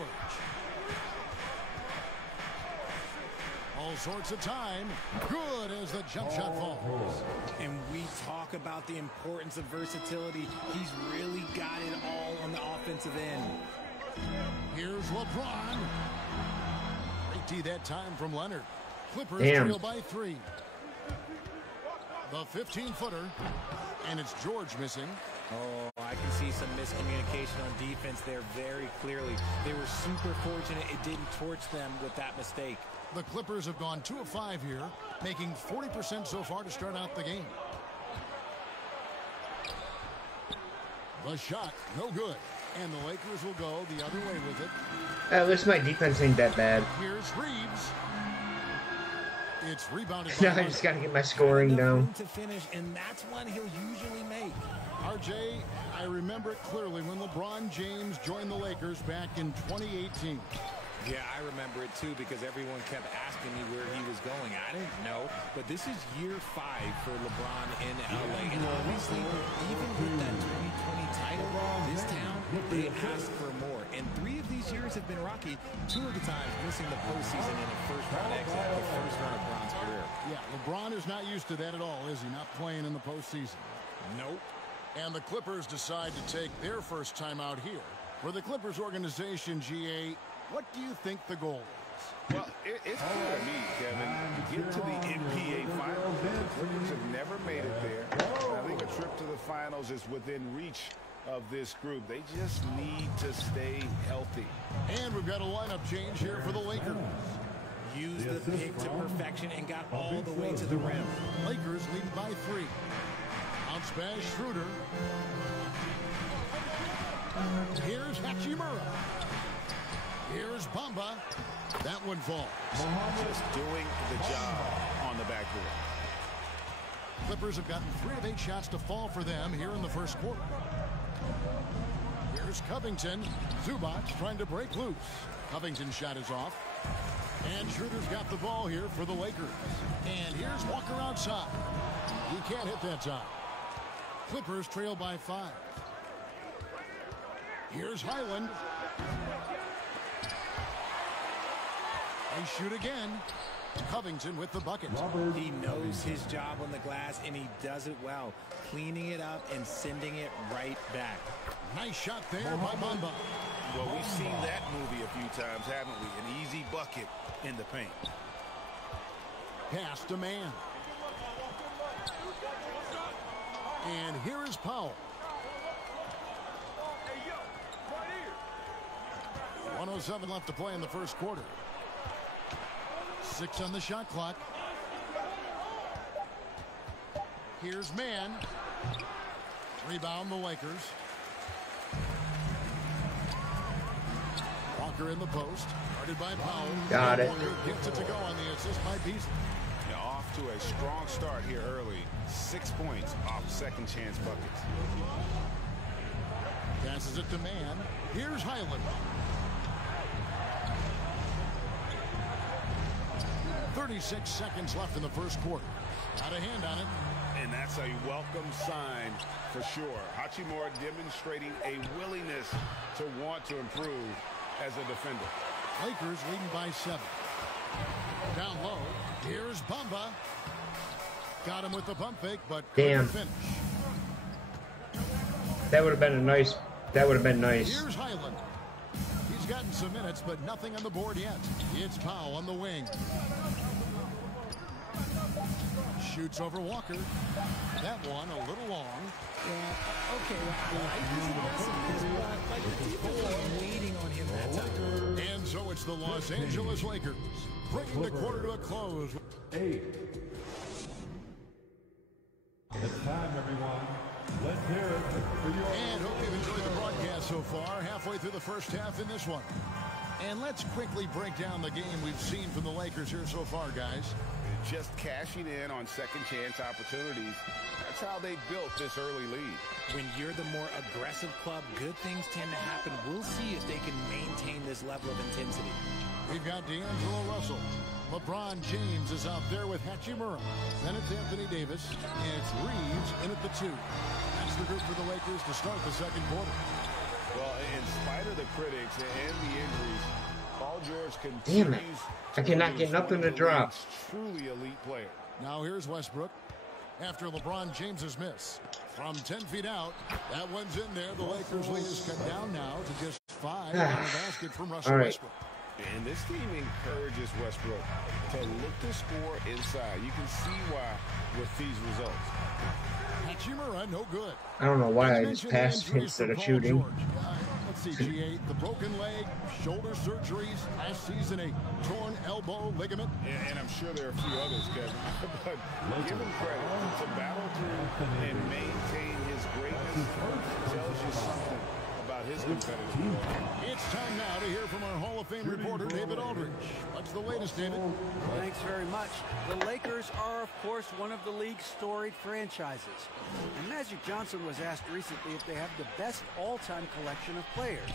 All sorts of time. Good as the jump shot falls. And we talk about the importance of versatility. He's really got it all on the offensive end. Here's LeBron. Great D that time from Leonard. Clippers trail by 3. The 15-footer. And it's George missing. Oh, I can see some miscommunication on defense there very clearly. They were super fortunate it didn't torch them with that mistake. The Clippers have gone 2 of 5 here, making 40% so far to start out the game. The shot, no good. And the Lakers will go the other way with it. At least my defense ain't that bad. Here's Reeves. It's rebounded. Now I just gotta get my scoring down. To finish, and that's one he'll usually make. RJ, I remember it clearly when LeBron James joined the Lakers back in 2018. Yeah, I remember it too because everyone kept asking me where he was going. I didn't know, but this is year 5 for LeBron in LA. And obviously, even with that 2020 title, this town, they asked for more. And 3 of these years have been rocky. 2 of the times missing the postseason in a first-round exit, the first run of LeBron's career. Yeah, LeBron is not used to that at all, is he? Not playing in the postseason. Nope. And the Clippers decide to take their first time out here. For the Clippers organization, GA, what do you think the goal is? Well, it's clear to me, Kevin, to get to the NBA Finals. The Clippers have never made it there. I think a trip to the Finals is within reach of this group. They just need to stay healthy. And we've got a lineup change here for the Lakers. Used the pick to perfection and got all the way to the rim. Lakers lead by 3. Bounce pass, Schroeder. Here's Hachimura. Here's Bamba. That one falls. Just doing the job on the backboard. Clippers have gotten 3 of 8 shots to fall for them here in the first quarter. Here's Covington. Zubac trying to break loose. Covington's shot is off. And Schroeder's got the ball here for the Lakers. And here's Walker outside. He can't hit that time. Clippers trail by 5. Here's Highland. They shoot again. Covington with the bucket. He knows his job on the glass, and he does it well, cleaning it up and sending it right back. Nice shot there by Bamba. Well, we've seen that movie a few times, haven't we? An easy bucket in the paint. Pass to man. And here is Powell. 1:07 left to play in the first quarter. 6 on the shot clock. Here's man. Rebound the Lakers. Walker in the post. Guarded by Powell. Got it. Walker gets it to go on the assist by Beasley. Now off to a strong start here early. 6 points off second chance buckets. Passes it to man. Here's Highland. 36 seconds left in the first quarter. Got a hand on it. And that's a welcome sign for sure. Hachimura demonstrating a willingness to want to improve as a defender. Lakers leading by 7. Down low. Here's Bamba. Got him with the pump fake, but couldn't finish. That would have been a nice. That would have been nice. Here's Highland. He's gotten some minutes, but nothing on the board yet. It's Powell on the wing. Shoots over Walker. That one a little long. Yeah, okay, I like his aggressiveness, but like the defense was waiting on him that time. And so it's the Los Angeles Lakers bringing the quarter to a close. 8. It's time, everyone. Let's hear it for your... And hope you've enjoyed the broadcast so far. Halfway through the first half in this one. And let's quickly break down the game we've seen from the Lakers here so far, guys. Just cashing in on second chance opportunities. That's how they built this early lead. When you're the more aggressive club, good things tend to happen. We'll see if they can maintain this level of intensity. We've got D'Angelo Russell. LeBron James is out there with Hachimura. Then it's Anthony Davis. And it's Reeves in at the 2. That's the group for the Lakers to start the second quarter. Well, in spite of the critics and the injuries, Paul George continues. Damn it. I cannot get nothing to drop. Truly elite player. Now here's Westbrook. After LeBron James's miss. From 10 feet out. That one's in there. The Lakers lead is cut down now to just 5 on the basket from Russell Westbrook. And this team encourages Westbrook to look to score inside. You can see why with these results. Hachimura, no good. I don't know why I just passed instead of shooting. Let's see, G8, the broken leg, shoulder surgeries, last season a torn elbow ligament. And I'm sure there are a few others, Kevin. But give him credit to battle through and maintain his greatness tells you something about his competitive. It's time now to hear from our Hall of Fame reporter, David Aldridge. What's the latest, David? Thanks very much. The Lakers are, of course, one of the league's storied franchises. And Magic Johnson was asked recently if they have the best all-time collection of players.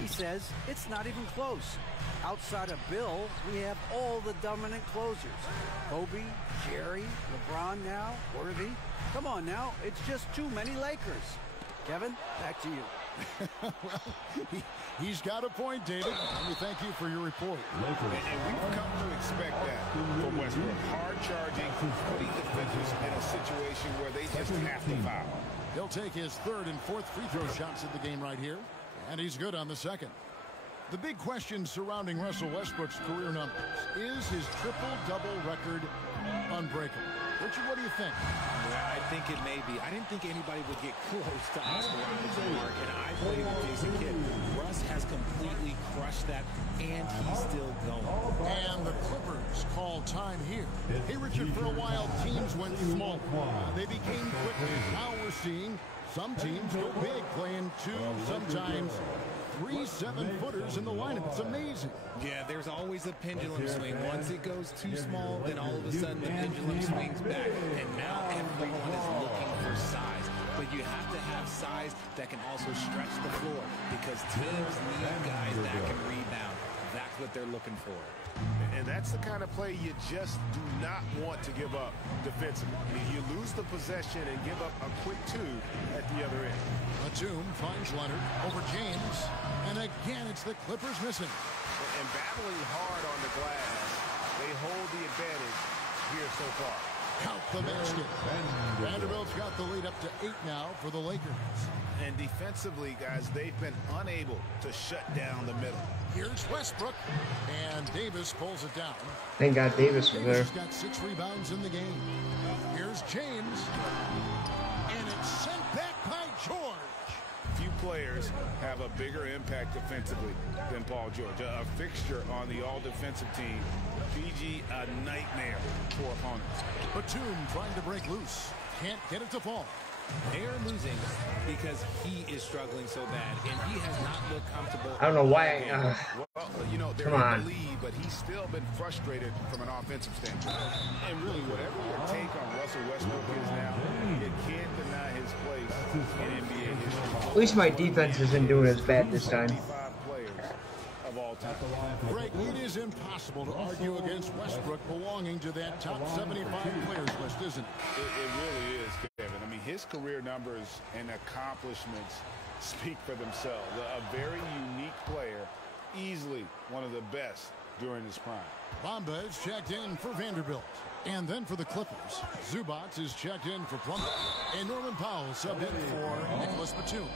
He says it's not even close. Outside of Bill, we have all the dominant closers. Kobe, Jerry, LeBron now, Worthy. Come on now, it's just too many Lakers. Kevin, back to you. Well, he's got a point, David. And we thank you for your report. And we've come to expect that from Westbrook. Hard charging, putting defenders in a situation where they just have to foul. He'll take his 3rd and 4th free throw shots of the game right here. And he's good on the 2nd. The big question surrounding Russell Westbrook's career numbers. Is his triple-double record unbreakable? Richard, what do you think? Yeah, I think it may be. I didn't think anybody would get close to Oscar Robertson, Mark, and I believe with Jason Kidd. Russ has completely crushed that, and he's still going. And the Clippers call time here. Hey, Richard, for a while, teams went small. They became quicker. Now we're seeing Some teams go big, playing 2, sometimes 3 7-footers in the lineup. It's amazing. Yeah, there's always a pendulum swing. Once it goes too small, then all of a sudden the pendulum swings back. And now everyone is looking for size. But you have to have size that can also stretch the floor because teams need guys that can rebound. That's what they're looking for. And that's the kind of play you just do not want to give up defensively. I mean, you lose the possession and give up a quick 2 at the other end. Batum finds Leonard over James. And again, it's the Clippers missing. And battling hard on the glass, they hold the advantage here so far. Count the basket. Vanderbilt's got the lead up to 8 now for the Lakers. And defensively, guys, they've been unable to shut down the middle. Here's Westbrook, and Davis pulls it down. Thank God Davis was there. Davis got 6 rebounds in the game. Here's James, and it's sent back by George. Few players have a bigger impact defensively than Paul George. A fixture on the all-defensive team. PG, a nightmare for opponents. Batum trying to break loose. Can't get it to fall. They are losing because he is struggling so bad, and he has not looked comfortable. I don't know why. Well, you know, they're in the lead, but he's still been frustrated from an offensive standpoint. And really, whatever your take on Russell Westbrook is now, you can't deny his place in NBA history. At least my defense isn't doing as bad this time. Of all time. Greg, it is impossible to argue against Westbrook belonging to that top 75 players list, isn't it? It really is, Kevin. I mean, his career numbers and accomplishments speak for themselves. A very unique player, easily one of the best during his prime. Bamba is checked in for Vanderbilt. And then for the Clippers, Zubac is checked in for Plumlee. And Norman Powell subbed in for Nicholas Batum.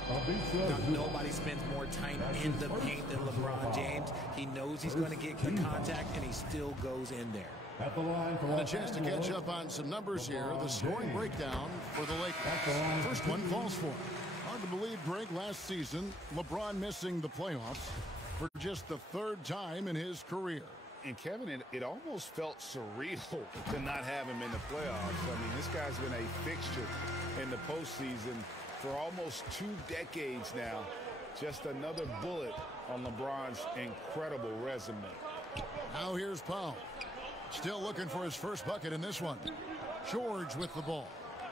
Nobody spends more time in the paint than LeBron James. He knows he's going to get the contact, and he still goes in there. At the line for a chance to catch up on some numbers here. The scoring breakdown for the Lakers. First one falls for. Hard to believe, Greg, last season, LeBron missing the playoffs for just the 3rd time in his career. And Kevin, it almost felt surreal to not have him in the playoffs. I mean, this guy's been a fixture in the postseason for almost 2 decades now. Just another bullet on LeBron's incredible resume. Now here's Powell. Still looking for his first bucket in this one. George with the ball.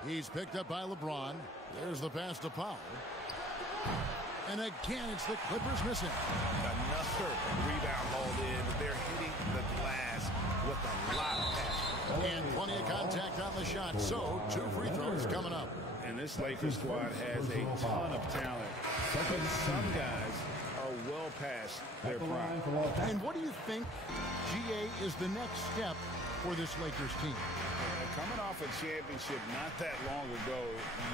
He's picked up by LeBron. There's the pass to Powell. And again, it's the Clippers missing. Another rebound hauled in. They're hitting the glass with a lot of passion. And plenty of contact on the shot. So, 2 free throws coming up. And this Lakers squad has a ton of talent. But some guys are well past their prime. And what do you think, GA, is the next step for this Lakers team? Coming off a championship not that long ago,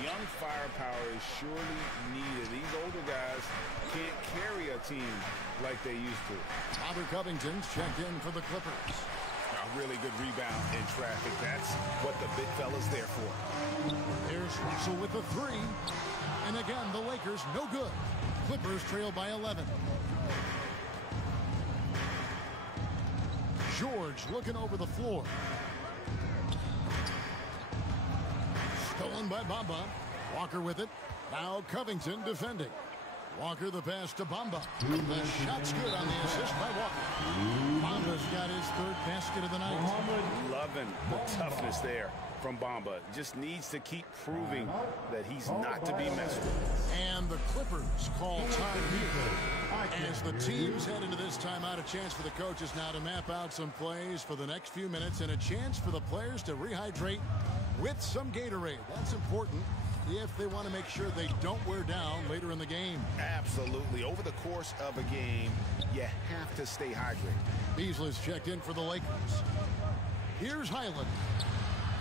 young firepower is surely needed. These older guys can't carry a team like they used to. Robert Covington's checked in for the Clippers. A really good rebound in traffic. That's what the big fella's there for. There's Russell with the 3. And again, the Lakers no good. Clippers trail by 11. George looking over the floor. Stolen by Bamba. Walker with it. Now Covington defending. Walker the pass to Bamba. The shot's good on the assist by Walker. Bamba's got his 3rd basket of the night. Loving the toughness there from Bamba. Just needs to keep proving that he's not to be messed with. And the Clippers call time here. As the teams head into this timeout, a chance for the coaches now to map out some plays for the next few minutes and a chance for the players to rehydrate with some Gatorade. That's important if they want to make sure they don't wear down later in the game. Absolutely. Over the course of a game, you have to stay hydrated. Beasley's checked in for the Lakers. Here's Highland.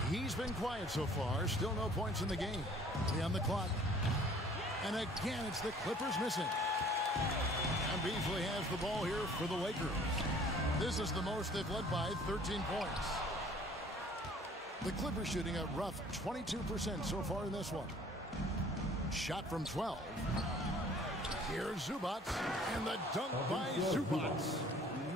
He's been quiet so far. Still no points in the game. 3 on the clock. And again, it's the Clippers missing. And Beasley has the ball here for the Lakers. This is the most they've led by 13 points. The Clippers shooting a rough 22% so far in this one. Shot from 12. Here's Zubac. And the dunk by Zubac.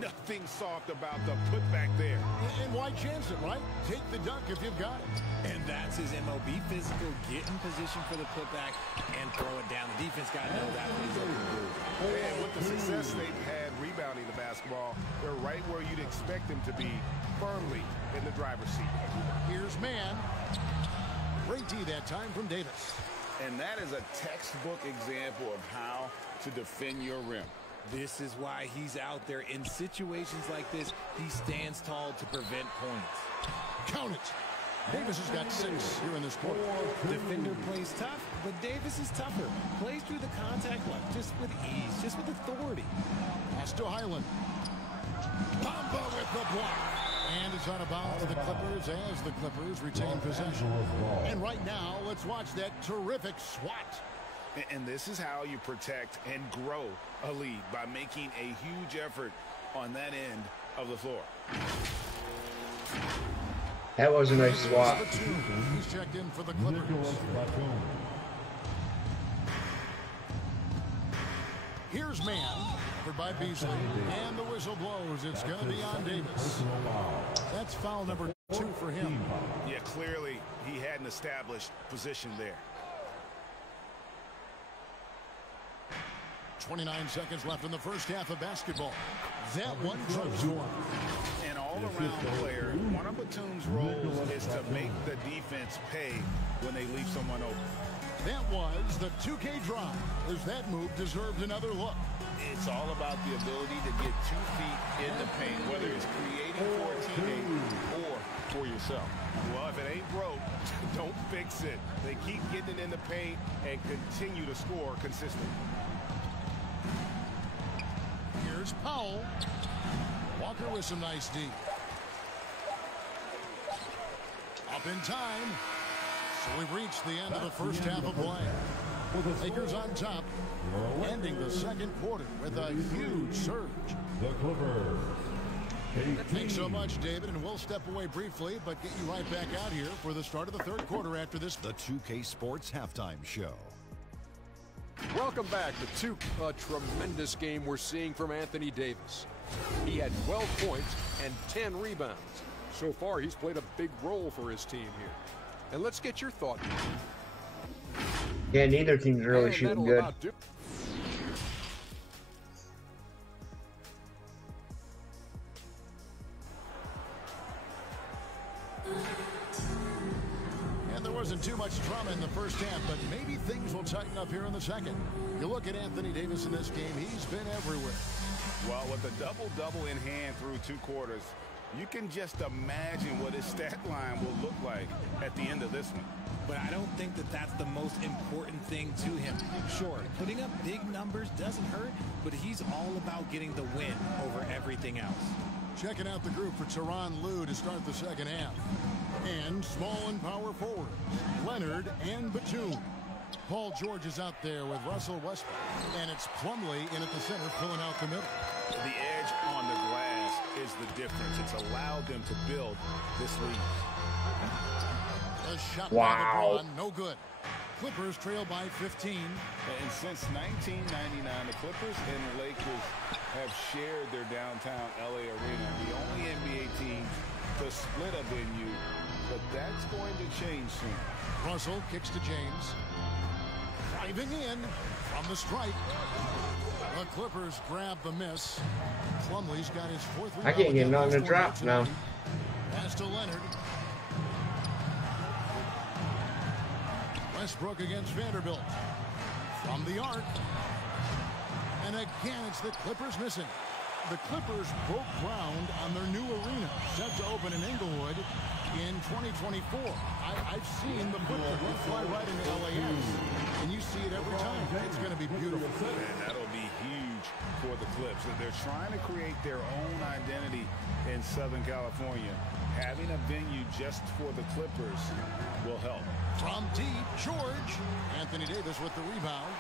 nothing soft about the putback there. And why chance it, right? Take the dunk if you've got it. And that's his MO. Be physical, get in position for the putback, and throw it down. The defense got to know that when he's open blue. And with the success they've had rebounding the basketball, they're right where you'd expect them to be, firmly in the driver's seat. Here's man. Great D that time from Davis. And that is a textbook example of how to defend your rim. This is why he's out there. In situations like this, he stands tall to prevent points. Count it. Davis has got 6 here in this quarter. Defender plays tough, but Davis is tougher. Plays through the contact line just with ease, just with authority. Pass to Highland. Bamba with the block. And it's out of bounds to the Clippers as the Clippers retain possession. And right now, let's watch that terrific swat. And this is how you protect and grow a lead, by making a huge effort on that end of the floor. That was a nice swat. He's checked in for the Clippers. Here's man, covered by Beasley, and the whistle blows. It's going to be on Davis. That's foul number 2 for him. Yeah, clearly he hadn't established position there. 29 seconds left in the first half of basketball. That one trumps one. An all-around player, one of Batum's roles is to make the defense pay when they leave someone open. That was the 2K drive, as that move deserved another look. It's all about the ability to get 2 feet in the paint, whether it's creating for a teammate or for yourself. Well, if it ain't broke, don't fix it. They keep getting it in the paint and continue to score consistently. Here's Powell. Walker with some nice D. Up in time. So we've reached the end of the first half of play. Lakers on top, ending the second quarter with a huge surge. The Clippers. Thanks so much, David, and we'll step away briefly, but get you right back out here for the start of the third quarter after this. The 2K Sports Halftime Show. Welcome back to a tremendous game we're seeing from Anthony Davis. He had 12 points and 10 rebounds. So far, he's played a big role for his team here. And let's get your thoughts. Yeah, neither team's really shooting good. And there wasn't too much drama in the first half, but maybe things will tighten up here in the second. You look at Anthony Davis in this game, he's been everywhere. Well, with a double-double in hand through 2 quarters, you can just imagine what his stat line will look like at the end of this one. But I don't think that that's the most important thing to him. Sure, putting up big numbers doesn't hurt, but he's all about getting the win over everything else. Checking out the group for Tyronn Lue to start the second half. And small and power forwards, Leonard and Batum. Paul George is out there with Russell Westbrook. And it's Plumlee in at the center, filling out the middle. The edge on the glass is the difference. It's allowed them to build this lead. A shot by LeBron, no good. Clippers trail by 15. And since 1999, the Clippers and the Lakers have shared their downtown LA arena. The only NBA team to split a venue, but that's going to change soon. Russell kicks to James. Driving in from the stripe. The Clippers grab the miss. Plumlee's got his 4th rebound. I can't get nothing to drop now. Pass to Leonard. Westbrook against Vanderbilt. From the arc. And again, it's the Clippers missing. The Clippers broke ground on their new arena, set to open in Inglewood in 2024. I've seen the football fly right into LAX, and you see it every time. It's going to be beautiful. And that'll be huge for the Clips. They're trying to create their own identity in Southern California. Having a venue just for the Clippers will help. From deep, George. Anthony Davis with the rebound.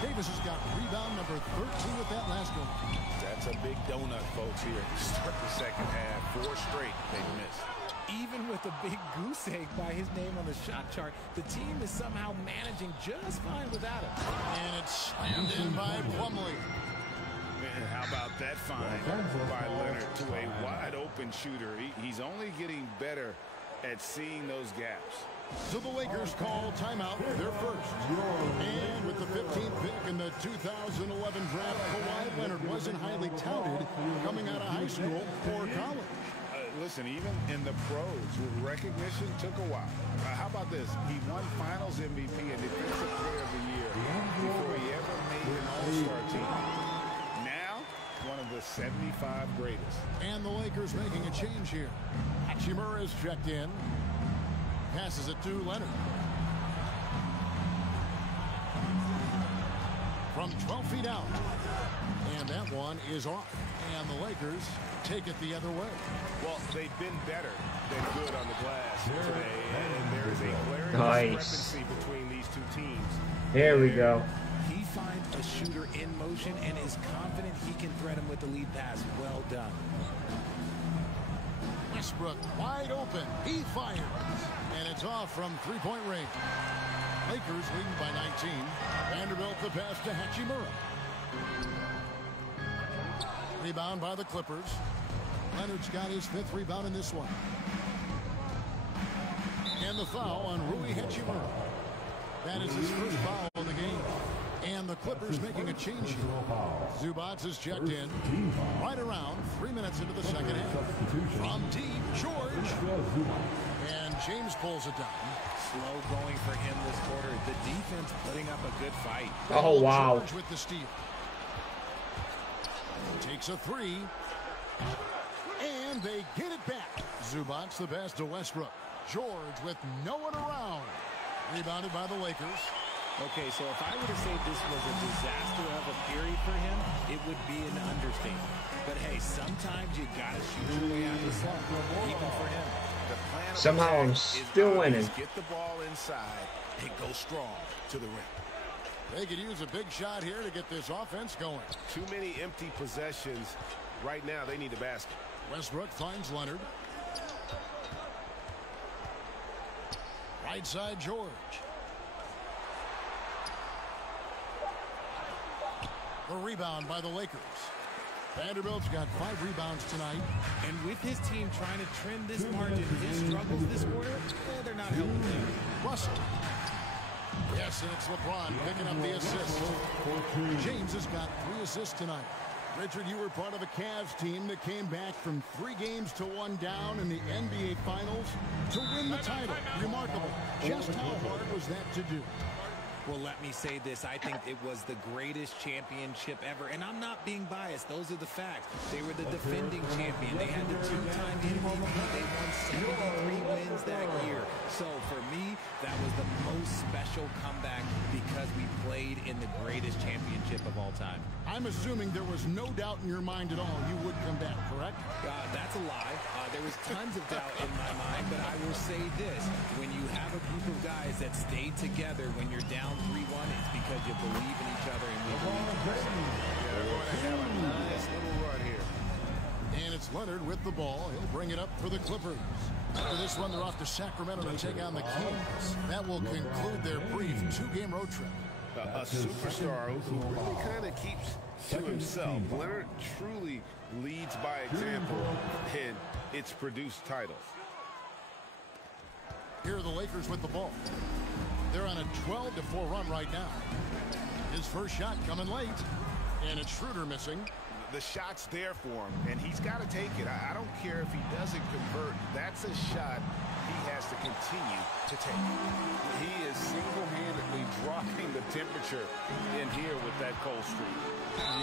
Davis has got rebound number 13 with that last one. That's a big donut, folks, here. Start the second half. 4 straight they've missed. Even with a big goose egg by his name on the shot chart, the team is somehow managing just fine without him. And it's slammed in by Plumlee. How about that find by Leonard to a wide-open shooter? He's only getting better at seeing those gaps. So the Lakers call timeout, their first. And with the 15th pick in the 2011 draft, Kawhi Leonard wasn't highly touted coming out of high school or college. Listen, even in the pros, recognition took a while. How about this? He won Finals MVP and Defensive Player of the Year before he ever made an All-Star team. Now, one of the 75 greatest. And the Lakers making a change here. Hachimura is checked in. Passes it to Leonard. From 12 feet out. And that one is off. And the Lakers take it the other way. Well, they've been better than good on the glass today. And there is a glaring discrepancy between these two teams. There we go. He finds a shooter in motion and is confident he can thread him with the lead pass. Well done. Westbrook wide open. He fires. And it's off from three-point range. Lakers leading by 19. Vanderbilt the pass to Hachimura. Rebound by the Clippers. Leonard's got his 5th rebound in this one. And the foul on Rui Hachimura. That is his first foul in the game. And the Clippers making a change here. Zubac is checked in. Right around 3 minutes into the second half. From deep, George. And James pulls it down. Slow going for him this quarter. The defense putting up a good fight. Oh, wow. George with the steal. Takes a 3. And they get it back. Zubac the pass to Westbrook. George with no one around. Rebounded by the Lakers. Okay, so if I were to say this was a disaster of a period for him, it would be an understatement. But hey, sometimes you gotta shoot your way out of the slump, even for him. The plan Somehow I'm still winning. Get the ball inside and go strong to the rim. They could use a big shot here to get this offense going. Too many empty possessions. Right now, they need a basket. Westbrook finds Leonard. Right side, George. The rebound by the Lakers. Vanderbilt's got 5 rebounds tonight. And with his team trying to trim this margin, his struggles this quarter, they're not helping him. Russell. Yes, and it's LeBron picking up the assist. James has got 3 assists tonight. Richard, you were part of a Cavs team that came back from 3 games to 1 down in the NBA Finals to win the title. Remarkable. Just how hard was that to do? Well, let me say this. I think it was the greatest championship ever. And I'm not being biased. Those are the facts. They were the defending champion. They had the 2-time MVP. They won 73 wins that year. So for me, that was the most special comeback because we played in the greatest championship of all time. I'm assuming there was no doubt in your mind at all you would come back, correct? That's a lie. There was tons of doubt in my mind, but I will say this. When you have a group of guys that stay together when you're down 3-1, it's because you believe in each other and we believe in each other. They're going to have a nice little run here. And it's Leonard with the ball. He'll bring it up for the Clippers. After this one, they're off to Sacramento to take on the Kings. That will conclude their brief 2-game road trip. A superstar who really kind of keeps to himself. Leonard truly leads by example, and it's produced titles. Here are the Lakers with the ball. They're on a 12-4 run right now. His first shot coming late, and it's Schroeder missing. The shot's there for him, and he's got to take it. I don't care if he doesn't convert. That's a shot he has to continue to take. He is single-handedly dropping the temperature in here with that cold streak.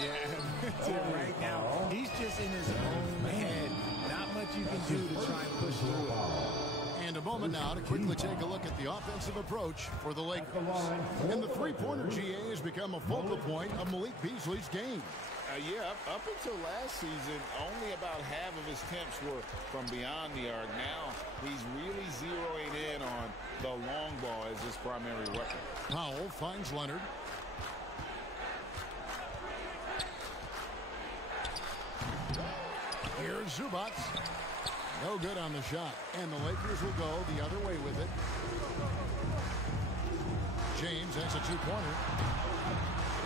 Yeah, right now, he's just in his own head. Not much you can do to try and push through. And a moment now to quickly take a look at the offensive approach for the Lakers. And the three-pointer GA has become a focal point of Malik Beasley's game. Yeah, up until last season, only about half of his attempts were from beyond the arc. Now he's really zeroing in on the long ball as his primary weapon. Powell finds Leonard. Here's Zubac. No good on the shot. And the Lakers will go the other way with it. James has a 2-pointer.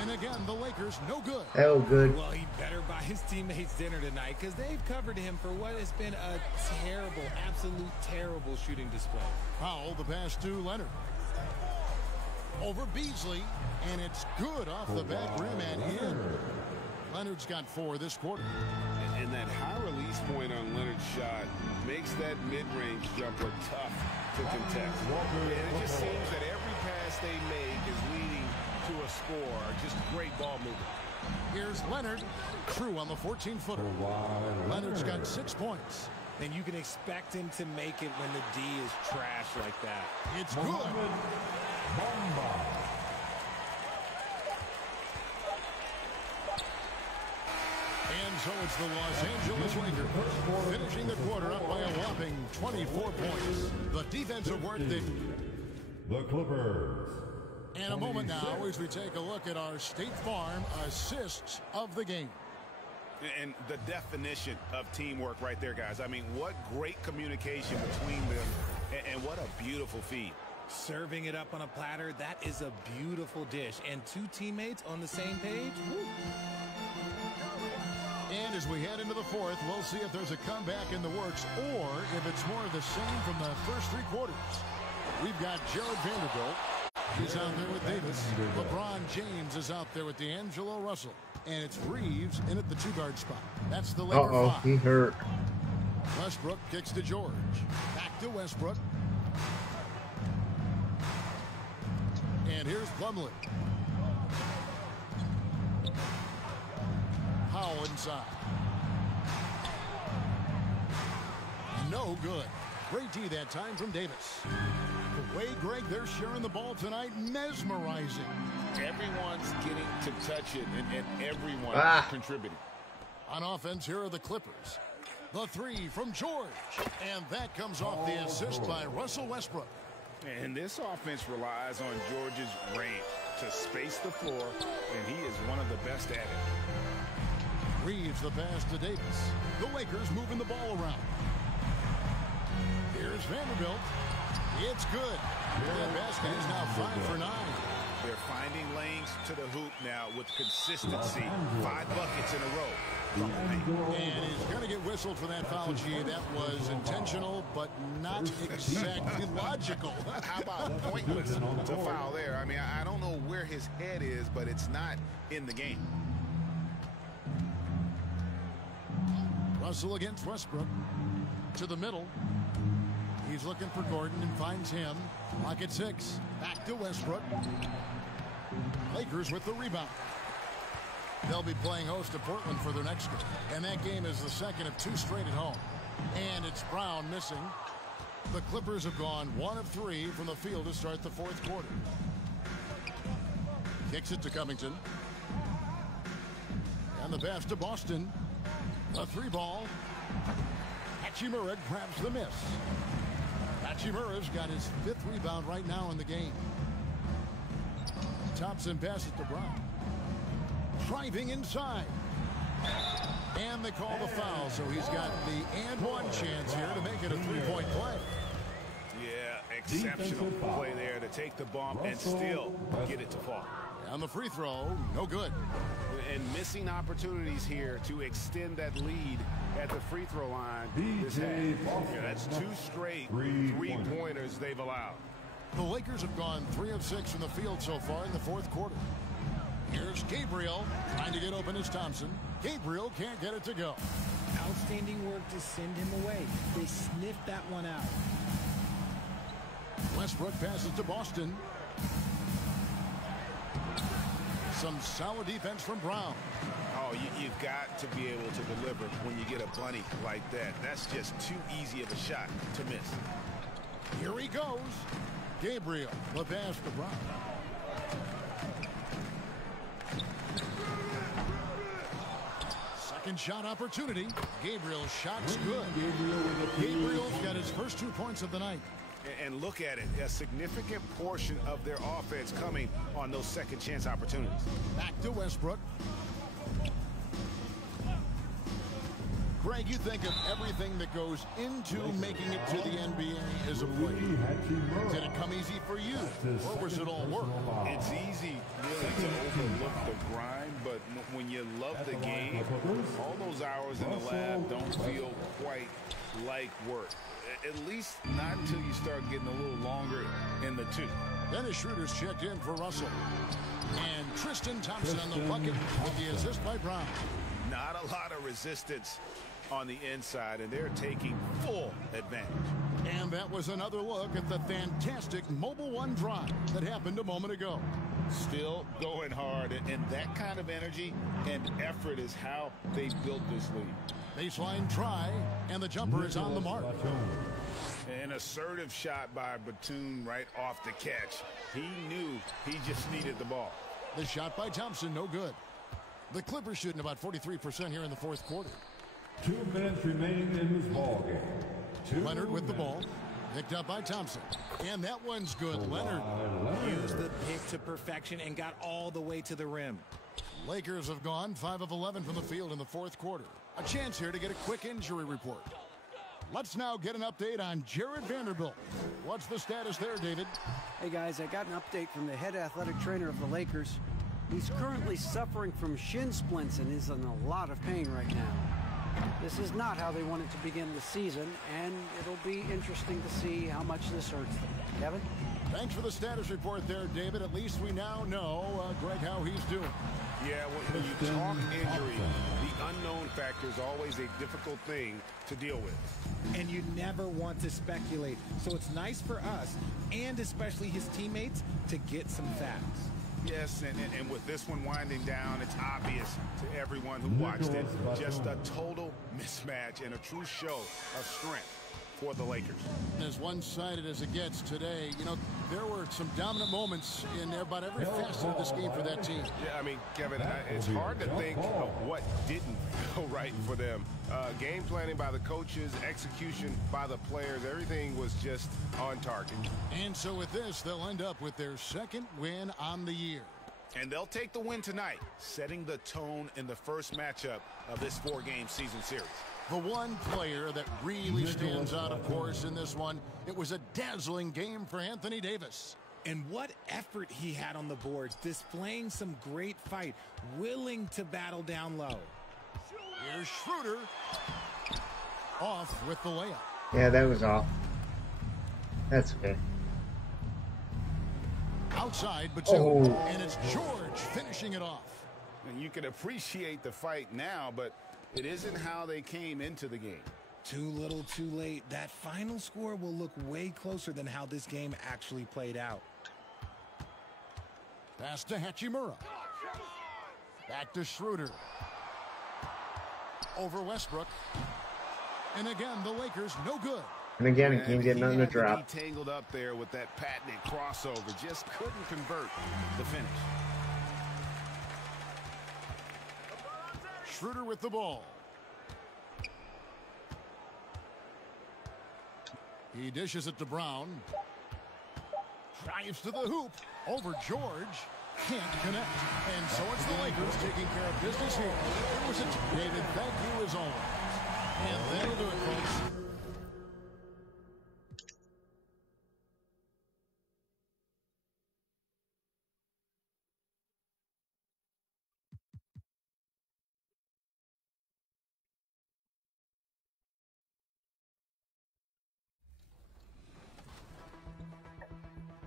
And again, the Lakers no good. Hell good. Well, he better buy his teammates dinner tonight because they've covered him for what has been a terrible, absolute terrible shooting display. Powell, the pass to Leonard. Over Beasley, and it's good off the back rim and in. Leonard's got 4 this quarter. And that high release point on Leonard's shot makes that mid-range jumper tough to contest. And it just seems that every pass they make is leading to a score. Just great ball movement. Here's Leonard, true on the 14-footer. Leonard's got 6 points. And you can expect him to make it when the D is trash like that. It's good. And so it's the Los Angeles Lakers finishing the quarter up by a whopping 24 points. The defensive work they... The Clippers. And a moment now as we take a look at our State Farm assists of the game. And the definition of teamwork right there, guys. I mean, what great communication between them, and what a beautiful feed. Serving it up on a platter, that is a beautiful dish. And 2 teammates on the same page. Woo. And as we head into the 4th, we'll see if there's a comeback in the works or if it's more of the same from the first 3 quarters. We've got Jared Vanderbilt. He's out there with Davis. LeBron James is out there with D'Angelo Russell. And it's Reeves in at the 2-guard spot. That's the Laker 5. He hurt. Westbrook kicks to George. Back to Westbrook. And here's Plumlee. Powell inside. No good. Great D that time from Davis. The way, Greg, they're sharing the ball tonight, mesmerizing. Everyone's getting to touch it, and everyone contributing. On offense, here are the Clippers. The 3 from George. And that comes off the assist by Russell Westbrook. And this offense relies on George's range to space the floor, and he is one of the best at it. Reeves the pass to Davis. The Lakers moving the ball around. Here's Vanderbilt. It's good. The basket is now 5 for 9. They're finding lanes to the hoop now with consistency. 5 buckets in a row. And he's going to get whistled for that foul, G. That was intentional, but not exactly logical. How about pointless to foul there? I mean, I don't know where his head is, but it's not in the game. Russell against Westbrook. To the middle. He's looking for Gordon and finds him. Lock at 6. Back to Westbrook. Lakers with the rebound. They'll be playing host to Portland for their next game. And that game is the second of 2 straight at home. And it's Brown missing. The Clippers have gone 1 of 3 from the field to start the 4th quarter. Kicks it to Covington. And the pass to Boston. A 3-ball. Hachimura grabs the miss. Hachimura's got his 5th rebound right now in the game. Thompson passes to Brown. Driving inside. And they call the foul, so he's got the and 1 chance here to make it a 3-point play. Yeah, exceptional play there to take the bump and still get it to fall. And the free throw, no good. And missing opportunities here to extend that lead at the free throw line this half. Yeah, that's 2 straight 3-pointers they've allowed. The Lakers have gone 3 of 6 from the field so far in the 4th quarter. Here's Gabriel trying to get open as Thompson. Gabriel can't get it to go. Outstanding work to send him away. They sniffed that one out. Westbrook passes to Boston. Some solid defense from Brown. Oh, you've got to be able to deliver when you get a bunny like that. That's just too easy of a shot to miss. Here he goes. Gabriel, the pass to Brown. Second shot opportunity. Gabriel's shot's good. Gabriel's got his first 2 points of the night. And look at it, a significant portion of their offense coming on those second chance opportunities. Back to Westbrook. Greg, you think of everything that goes into making it to the NBA as a player. Did it come easy for you, or was it all work? It's easy really to overlook the grind, but when you love the game, all those hours in the lab don't feel quite like work. At least not until you start getting a little longer in the tooth. Dennis Schroeder's checked in for Russell. And Tristan Thompson on the bucket with the assist by Brown. Not a lot of resistance on the inside, and they're taking full advantage. And that was another look at the fantastic Mobile One drive that happened a moment ago. Still going hard, and that kind of energy and effort is how they built this lead. Baseline try, and the jumper is on the mark. An assertive shot by Batum right off the catch. He knew he just needed the ball. The shot by Thompson, no good. The Clippers shooting about 43% here in the fourth quarter. 2 minutes remaining in this ball game. Leonard with the ball. Picked up by Thompson. And that one's good. Leonard used the pick to perfection and got all the way to the rim. Lakers have gone 5 of 11 from the field in the fourth quarter. A chance here to get a quick injury report. Let's now get an update on Jared Vanderbilt. What's the status there, David? Hey, guys, I got an update from the head athletic trainer of the Lakers. He's currently suffering from shin splints and is in a lot of pain right now. This is not how they wanted to begin the season, and it'll be interesting to see how much this hurts them. Kevin? Thanks for the status report there, David. At least we now know, Greg, how he's doing. Yeah, when you talk injury, the unknown factor is always a difficult thing to deal with. And you never want to speculate. So it's nice for us, and especially his teammates, to get some facts. Yes, and with this one winding down, it's obvious to everyone who watched it. Just a total mismatch and a true show of strength for the Lakers. As one-sided as it gets today, you know, there were some dominant moments in about every facet of this game for that team. Yeah, I mean, Kevin, it's hard to think of what didn't go right for them. Game planning by the coaches, execution by the players, everything was just on target. And so with this, they'll end up with their second win on the year. And they'll take the win tonight, setting the tone in the first matchup of this 4-game season series. The one player that really stands out, of course, in this one, it was a dazzling game for Anthony Davis. And what effort he had on the boards, displaying some great fight, willing to battle down low. Here's Schroeder off with the layup. Yeah, that was off. That's okay. Outside, but two, and it's George finishing it off. And you can appreciate the fight now, but it isn't how they came into the game. Too little, too late. That final score will look way closer than how this game actually played out. Pass to Hachimura. Back to Schroeder. Over Westbrook. And again, the Lakers no good. And again, he can't get nothing to drop. He tangled up there with that patented crossover. Just couldn't convert the finish. Schroeder with the ball. He dishes it to Brown. Drives to the hoop. Over George. Can't connect. And so it's the Lakers taking care of business here. It was a David, thank you as always. And that'll do it, folks.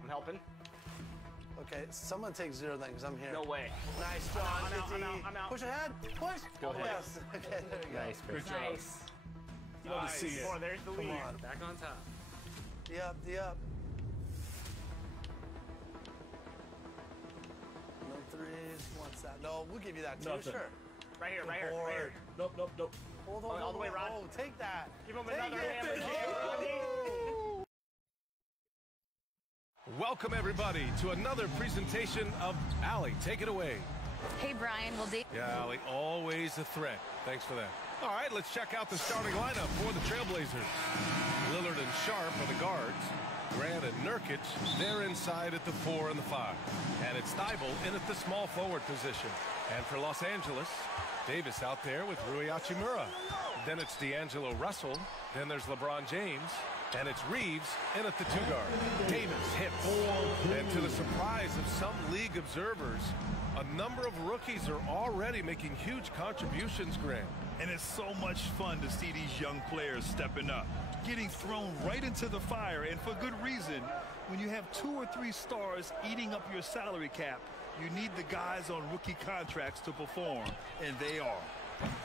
I'm helping. Okay, someone take 0 then, because I'm here. No way. Nice, John. I'm out. Push ahead. Push. Go ahead. Yes. Okay, there you go. Nice, Chris. Nice. You love to see it. Oh, there's the lead. Come on. Back on top. D-up, D-up. No threes. What's that? No, we'll give you that too. Nothing. Sure. Right here, right here, Board. right here. Nope, nope, nope. Hold on, all the way, Rod. Oh, take that. Give him Take another it. hammer. Welcome, everybody, to another presentation of Allie. Take it away. Hey, Brian, will Dave... Yeah, Allie, always a threat. Thanks for that. All right, let's check out the starting lineup for the Trailblazers. Lillard and Sharp are the guards. Grant and Nurkic, they're inside at the 4 and the 5. And it's Thibault in at the small forward position. And for Los Angeles, Davis out there with Rui Hachimura. Then it's D'Angelo Russell. Then there's LeBron James. And it's Reeves in at the 2-guard. Davis hits. And to the surprise of some league observers, a number of rookies are already making huge contributions, Grant. And it's so much fun to see these young players stepping up, getting thrown right into the fire, and for good reason. When you have 2 or 3 stars eating up your salary cap, you need the guys on rookie contracts to perform, and they are.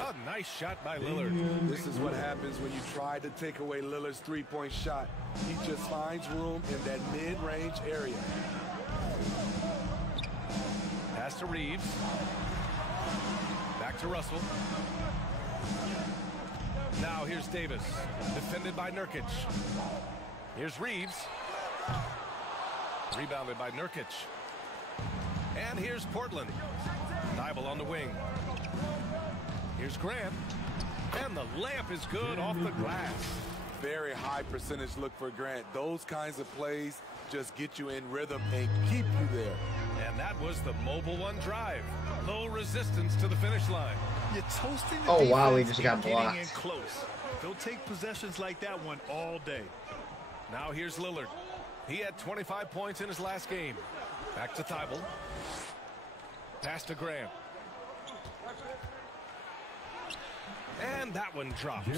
A nice shot by Lillard. This is what happens when you try to take away Lillard's three-point shot. He just finds room in that mid-range area. Pass to Reeves. Back to Russell. Now here's Davis. Defended by Nurkic. Here's Reeves. Rebounded by Nurkic. And here's Portland. Thibault on the wing. Here's Grant. And the layup is good off the glass. Very high percentage look for Grant. Those kinds of plays just get you in rhythm and keep you there. And that was the Mobile One drive. Low resistance to the finish line. You're toasting the Oh, wow, he defense just got and getting blocked. in close. They'll take possessions like that one all day. Now here's Lillard. He had 25 points in his last game. Back to Thibault. Pass to Grant. And that one drops.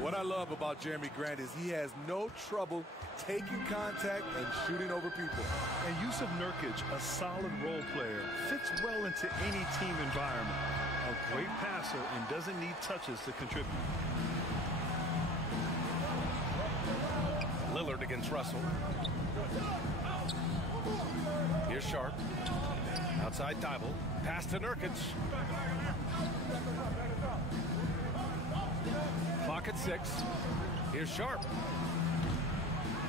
What I love about Jeremy Grant is he has no trouble taking contact and shooting over people. And Jusuf Nurkic, a solid role player, fits well into any team environment. A great passer and doesn't need touches to contribute. Lillard against Russell. Here's Sharp. Outside Thibault. Pass to Nurkic. Clock at 6. Here's Sharp.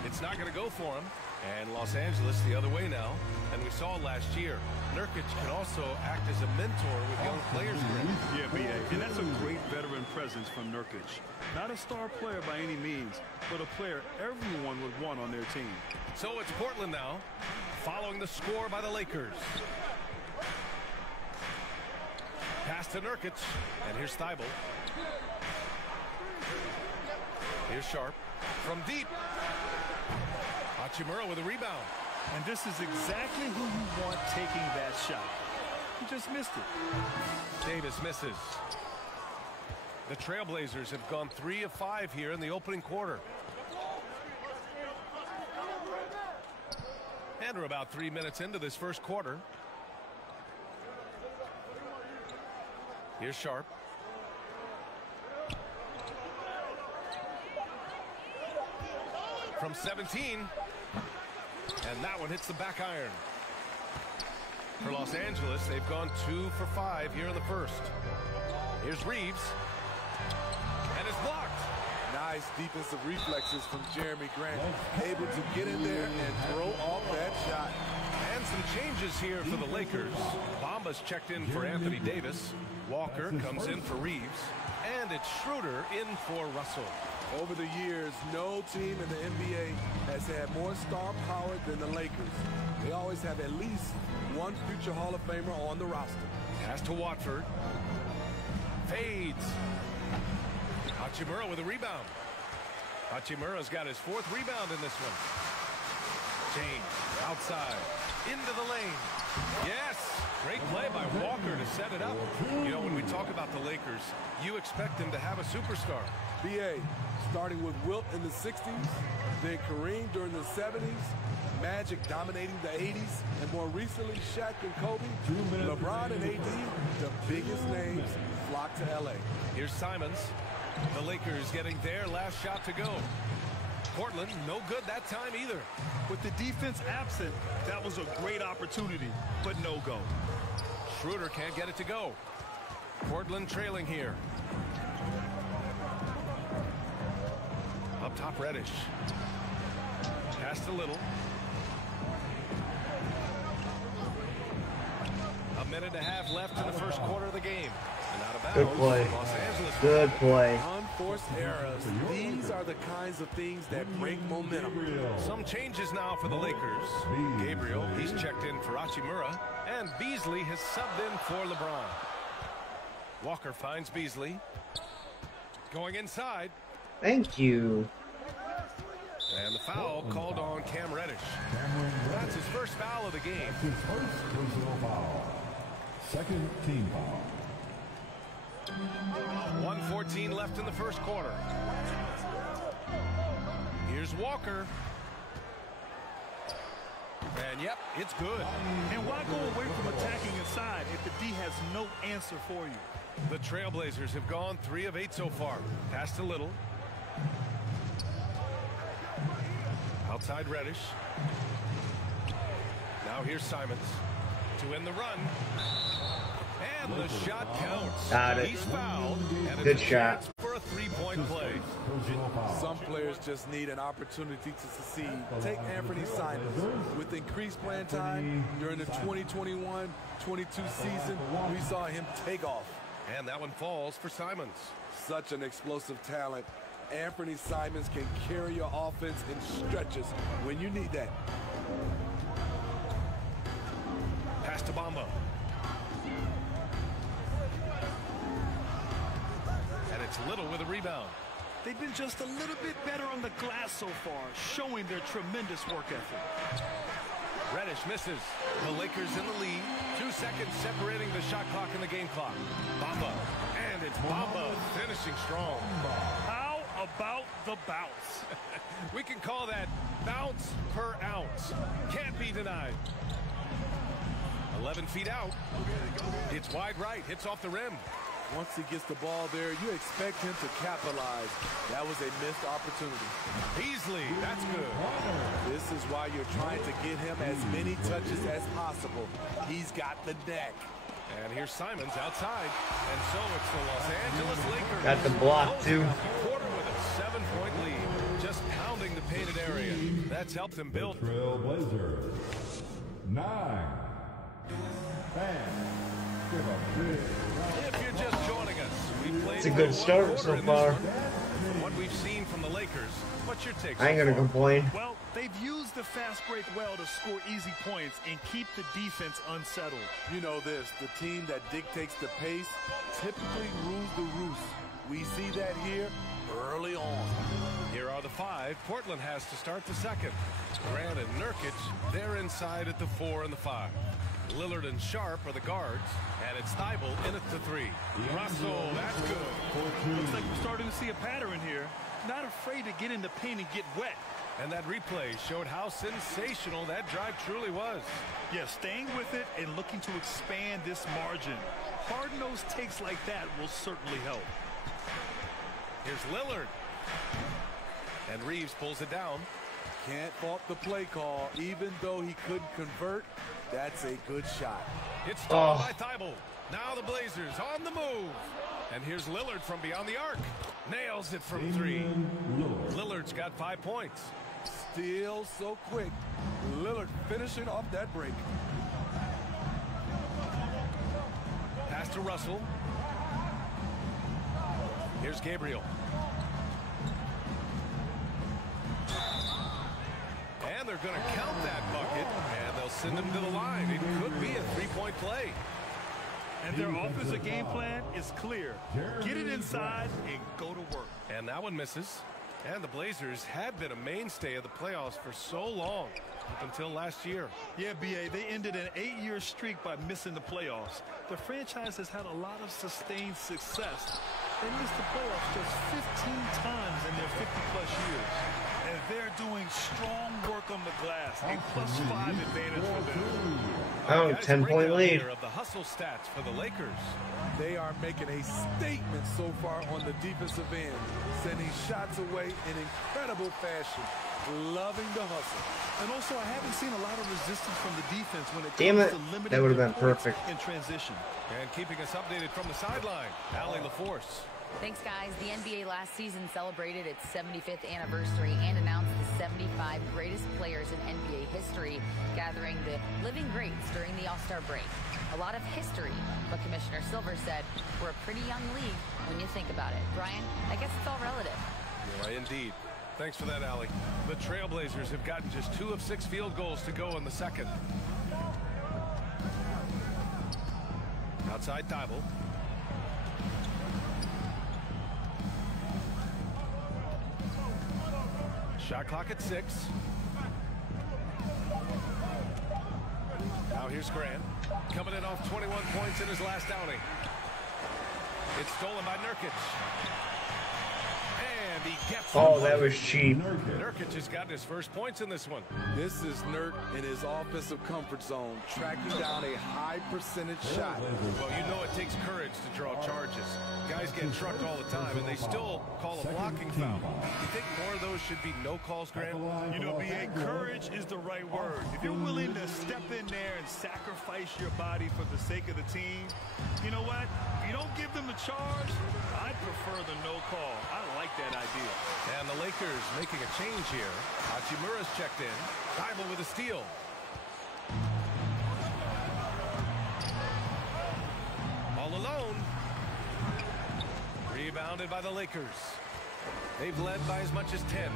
It's not going to go for him. And Los Angeles the other way now. And we saw last year, Nurkic can also act as a mentor with young players. Yeah, B.A., and that's a great veteran presence from Nurkic. Not a star player by any means, but a player everyone would want on their team. So it's Portland now, following the score by the Lakers. Pass to Nurkic, and here's Thibault. Here's Sharp from deep. Hachimura with a rebound. And this is exactly who you want taking that shot. He just missed it. Davis misses. The Trailblazers have gone 3 of 5 here in the opening quarter. And we're about 3 minutes into this first quarter. Here's Sharp. From 17. And that one hits the back iron. For Los Angeles, they've gone 2 for 5 here in the first. Here's Reeves. And it's blocked. Nice defensive reflexes from Jeremy Grant. Able to get in there and throw off that shot. And some changes here for the Lakers. Bamba's checked in for Anthony Davis. Walker comes in for Reeves. And it's Schroeder in for Russell. Over the years, no team in the NBA has had more star power than the Lakers. They always have at least one future Hall of Famer on the roster. Pass to Watford. Fades. Hachimura with a rebound. Hachimura's got his 4th rebound in this one. James outside. Into the lane. Yes! Great play by Walker to set it up. You know, when we talk about the Lakers, you expect them to have a superstar. B.A. starting with Wilt in the 60s, then Kareem during the 70s, Magic dominating the 80s, and more recently Shaq and Kobe, LeBron and AD, the biggest names flock to L.A. Here's Simons. The Lakers getting their last shot to go. Portland, no good that time either. With the defense absent, that was a great opportunity, but no go. Schroeder can't get it to go. Portland trailing here. Up top, Reddish. Pass to Little. A minute and a half left in the first quarter of the game. And out of bounds. Good play. Los Angeles. Good play. Unforced errors. These are the kinds of things that break momentum. Some changes now for the Lakers. Gabriel, he's checked in for Hachimura. And Beasley has subbed in for LeBron. Walker finds Beasley. Going inside. Thank you. And the foul called on Cam Reddish. That's his first foul of the game. That's his first personal foul. Second team foul. 1:14 left in the first quarter. Here's Walker. And yep, it's good. And why go away from attacking inside if the D has no answer for you? The Trailblazers have gone 3 of 8 so far. Passed a little. Outside Reddish. Now here's Simons to end the run. And the shot counts. Got it. He's fouled. And Good shot. For a 3-point play. Some players just need an opportunity to succeed. Take Anthony Simons. With increased playing time during the 2021-22 season, we saw him take off. And that one falls for Simons. Such an explosive talent. Anthony Simons can carry your offense in stretches when you need that. Pass to Bamba. And it's Little with a rebound. They've been just a little bit better on the glass so far, showing their tremendous work ethic. Reddish misses. The Lakers in the lead. 2 seconds separating the shot clock and the game clock. Bamba. And it's Bamba finishing strong. How about the bounce? We can call that bounce per ounce. Can't be denied. 11 feet out. It's wide right. Hits off the rim. Once he gets the ball there, you expect him to capitalize. That was a missed opportunity. Beasley, that's good. This is why you're trying to get him as many touches as possible. He's got the neck. And here's Simons outside. And so it's the Los Angeles Lakers. Got the block, too. Quarter with a 7-point lead. Just pounding the painted area. That's helped them build. Trailblazers. 9. 10. Give a big If you're just joining us, we played It's a good start so far. From what we've seen from the Lakers, what's your take? I ain't gonna complain. Well, they've used the fast break well to score easy points and keep the defense unsettled. You know this, the team that dictates the pace typically rules the roost. We see that here early on. Here are the 5. Portland has to start the second. Grant and Nurkic, they're inside at the 4 and the 5. Lillard and Sharp are the guards, and it's Thibault in at the 3. Russell, that's good. Looks like we're starting to see a pattern here. Not afraid to get in the paint and get wet. And that replay showed how sensational that drive truly was. Yeah, staying with it and looking to expand this margin. Hard-nosed takes like that will certainly help. Here's Lillard. And Reeves pulls it down. Can't fault the play call. Even though he couldn't convert, that's a good shot. It's stolen by Thibault. Now the Blazers on the move. And here's Lillard from beyond the arc. Nails it from 3. Lillard's got 5 points. Still so quick. Lillard finishing off that break. Pass to Russell. Here's Gabriel. And they're going to count that bucket, and they'll send him to the line. It could be a 3-point play. And their offensive game plan is clear. Get it inside and go to work. And that one misses. And the Blazers had been a mainstay of the playoffs for so long, up until last year. Yeah, B.A., they ended an 8-year streak by missing the playoffs. The franchise has had a lot of sustained success. They missed the playoffs just 15 times in their 50-plus years. And they're doing strong work on the glass. A +5 advantage for them. Oh, 10-point lead. Of the hustle stats for the Lakers. They are making a statement so far on the defensive end, sending shots away in incredible fashion. Loving the hustle. And also, I haven't seen a lot of resistance from the defense when it Damn comes it. to limiting That would have their been points perfect. in transition. And keeping us updated from the sideline, Allie LaForce. Thanks, guys. The NBA last season celebrated its 75th anniversary and announced the 75 greatest players in NBA history, gathering the living greats during the All-Star break. A lot of history, but Commissioner Silver said we're a pretty young league when you think about it. Brian, I guess it's all relative. Right, indeed. Thanks for that, Allie. The Trailblazers have gotten just 2 of 6 field goals to go in the second. Outside Thibault. Shot clock at 6. Now here's Grant. Coming in off 21 points in his last outing. It's stolen by Nurkic. And he gets Oh, that was cheap. Nurkic has gotten his first points in this one. This is Nurk in his offensive comfort zone, tracking down a high percentage shot. Well, you know it takes courage to draw charges. Guys get trucked all the time, and they still call a blocking foul. You think more of those should be no calls, Grant? You know, B.A., courage is the right word. If you're willing to step in there and sacrifice your body for the sake of the team, you know what? If you don't give them a charge, I prefer the no call. I like that idea. And the Lakers making a change here. Hachimura's checked in. Thibault with a steal. All alone. Rebounded by the Lakers. They've led by as much as 10.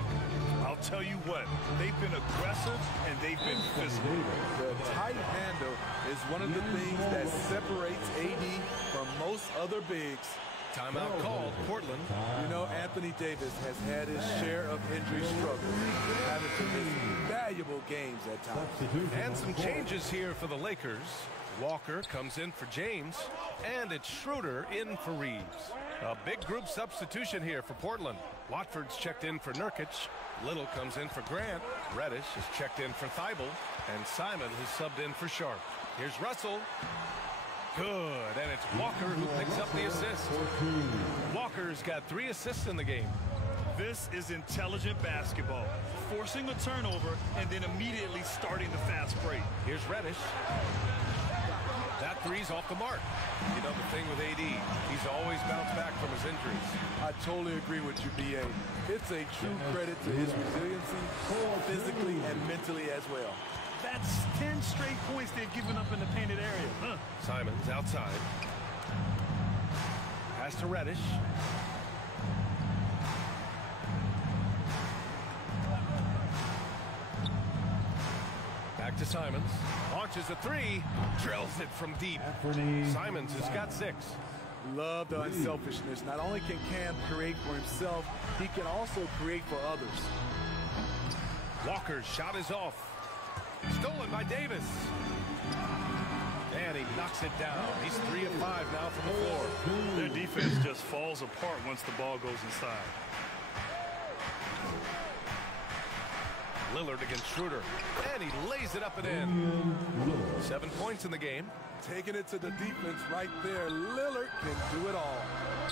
I'll tell you what, they've been aggressive and they've been physical. The tight handle is one of the things that separates AD from most other bigs. Timeout called, Portland. You know, Anthony Davis has had his share of injury struggles, having to miss valuable games at times. And some changes here for the Lakers. Walker comes in for James, and it's Schroeder in for Reeves. A big group substitution here for Portland. Watford's checked in for Nurkic. Little comes in for Grant. Reddish is checked in for Thibault, and Simon has subbed in for Sharp. Here's Russell. Good, and it's Walker who picks up the assist. Walker's got 3 assists in the game. This is intelligent basketball. Forcing a turnover and then immediately starting the fast break. Here's Reddish. That three's off the mark. You know the thing with AD, he's always bounced back from his injuries. I totally agree with you, B.A. It's a true credit to his resiliency, physically and mentally as well. That's 10 straight points they've given up in the painted area. Huh. Simons outside. Pass to Reddish. Back to Simons. Launches a 3. Drills it from deep. Simons has got 6. Love the unselfishness. Not only can Cam create for himself, he can also create for others. Walker's shot is off. Stolen by Davis. And he knocks it down. He's 3 of 5 now from the floor. Their defense just falls apart once the ball goes inside. Lillard against Schroeder. And he lays it up and in. 7 points in the game. Taking it to the defense right there. Lillard can do it all.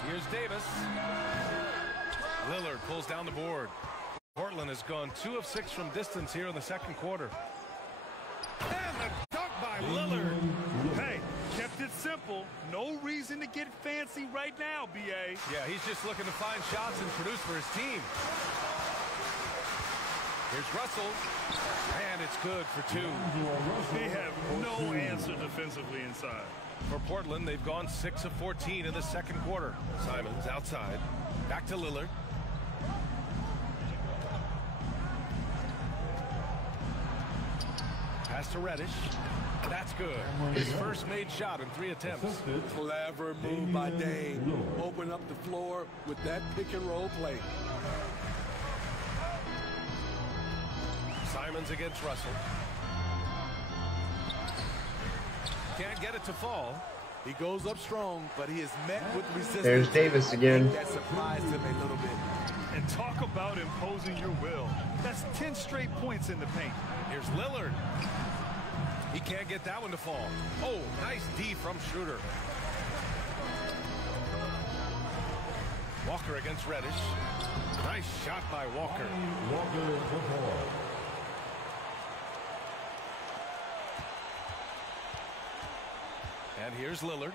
Here's Davis. Lillard pulls down the board. Portland has gone 2 of 6 from distance here in the second quarter. And the dunk by Lillard. Hey, kept it simple. No reason to get fancy right now, B.A. Yeah, he's just looking to find shots and produce for his team. Here's Russell. And it's good for 2. They have no answer defensively inside. For Portland, they've gone 6 of 14 in the second quarter. Simons outside. Back to Lillard. Pass to Reddish. That's good. His first made shot in 3 attempts. Clever move by Dame. Open up the floor with that pick and roll play. Simons against Russell. Can't get it to fall. He goes up strong, but he is met with resistance. There's Davis again. That surprised him a little bit. And talk about imposing your will. That's 10 straight points in the paint. Here's Lillard. He can't get that one to fall. Oh, nice D from Schroeder. Walker against Reddish. Nice shot by Walker. And here's Lillard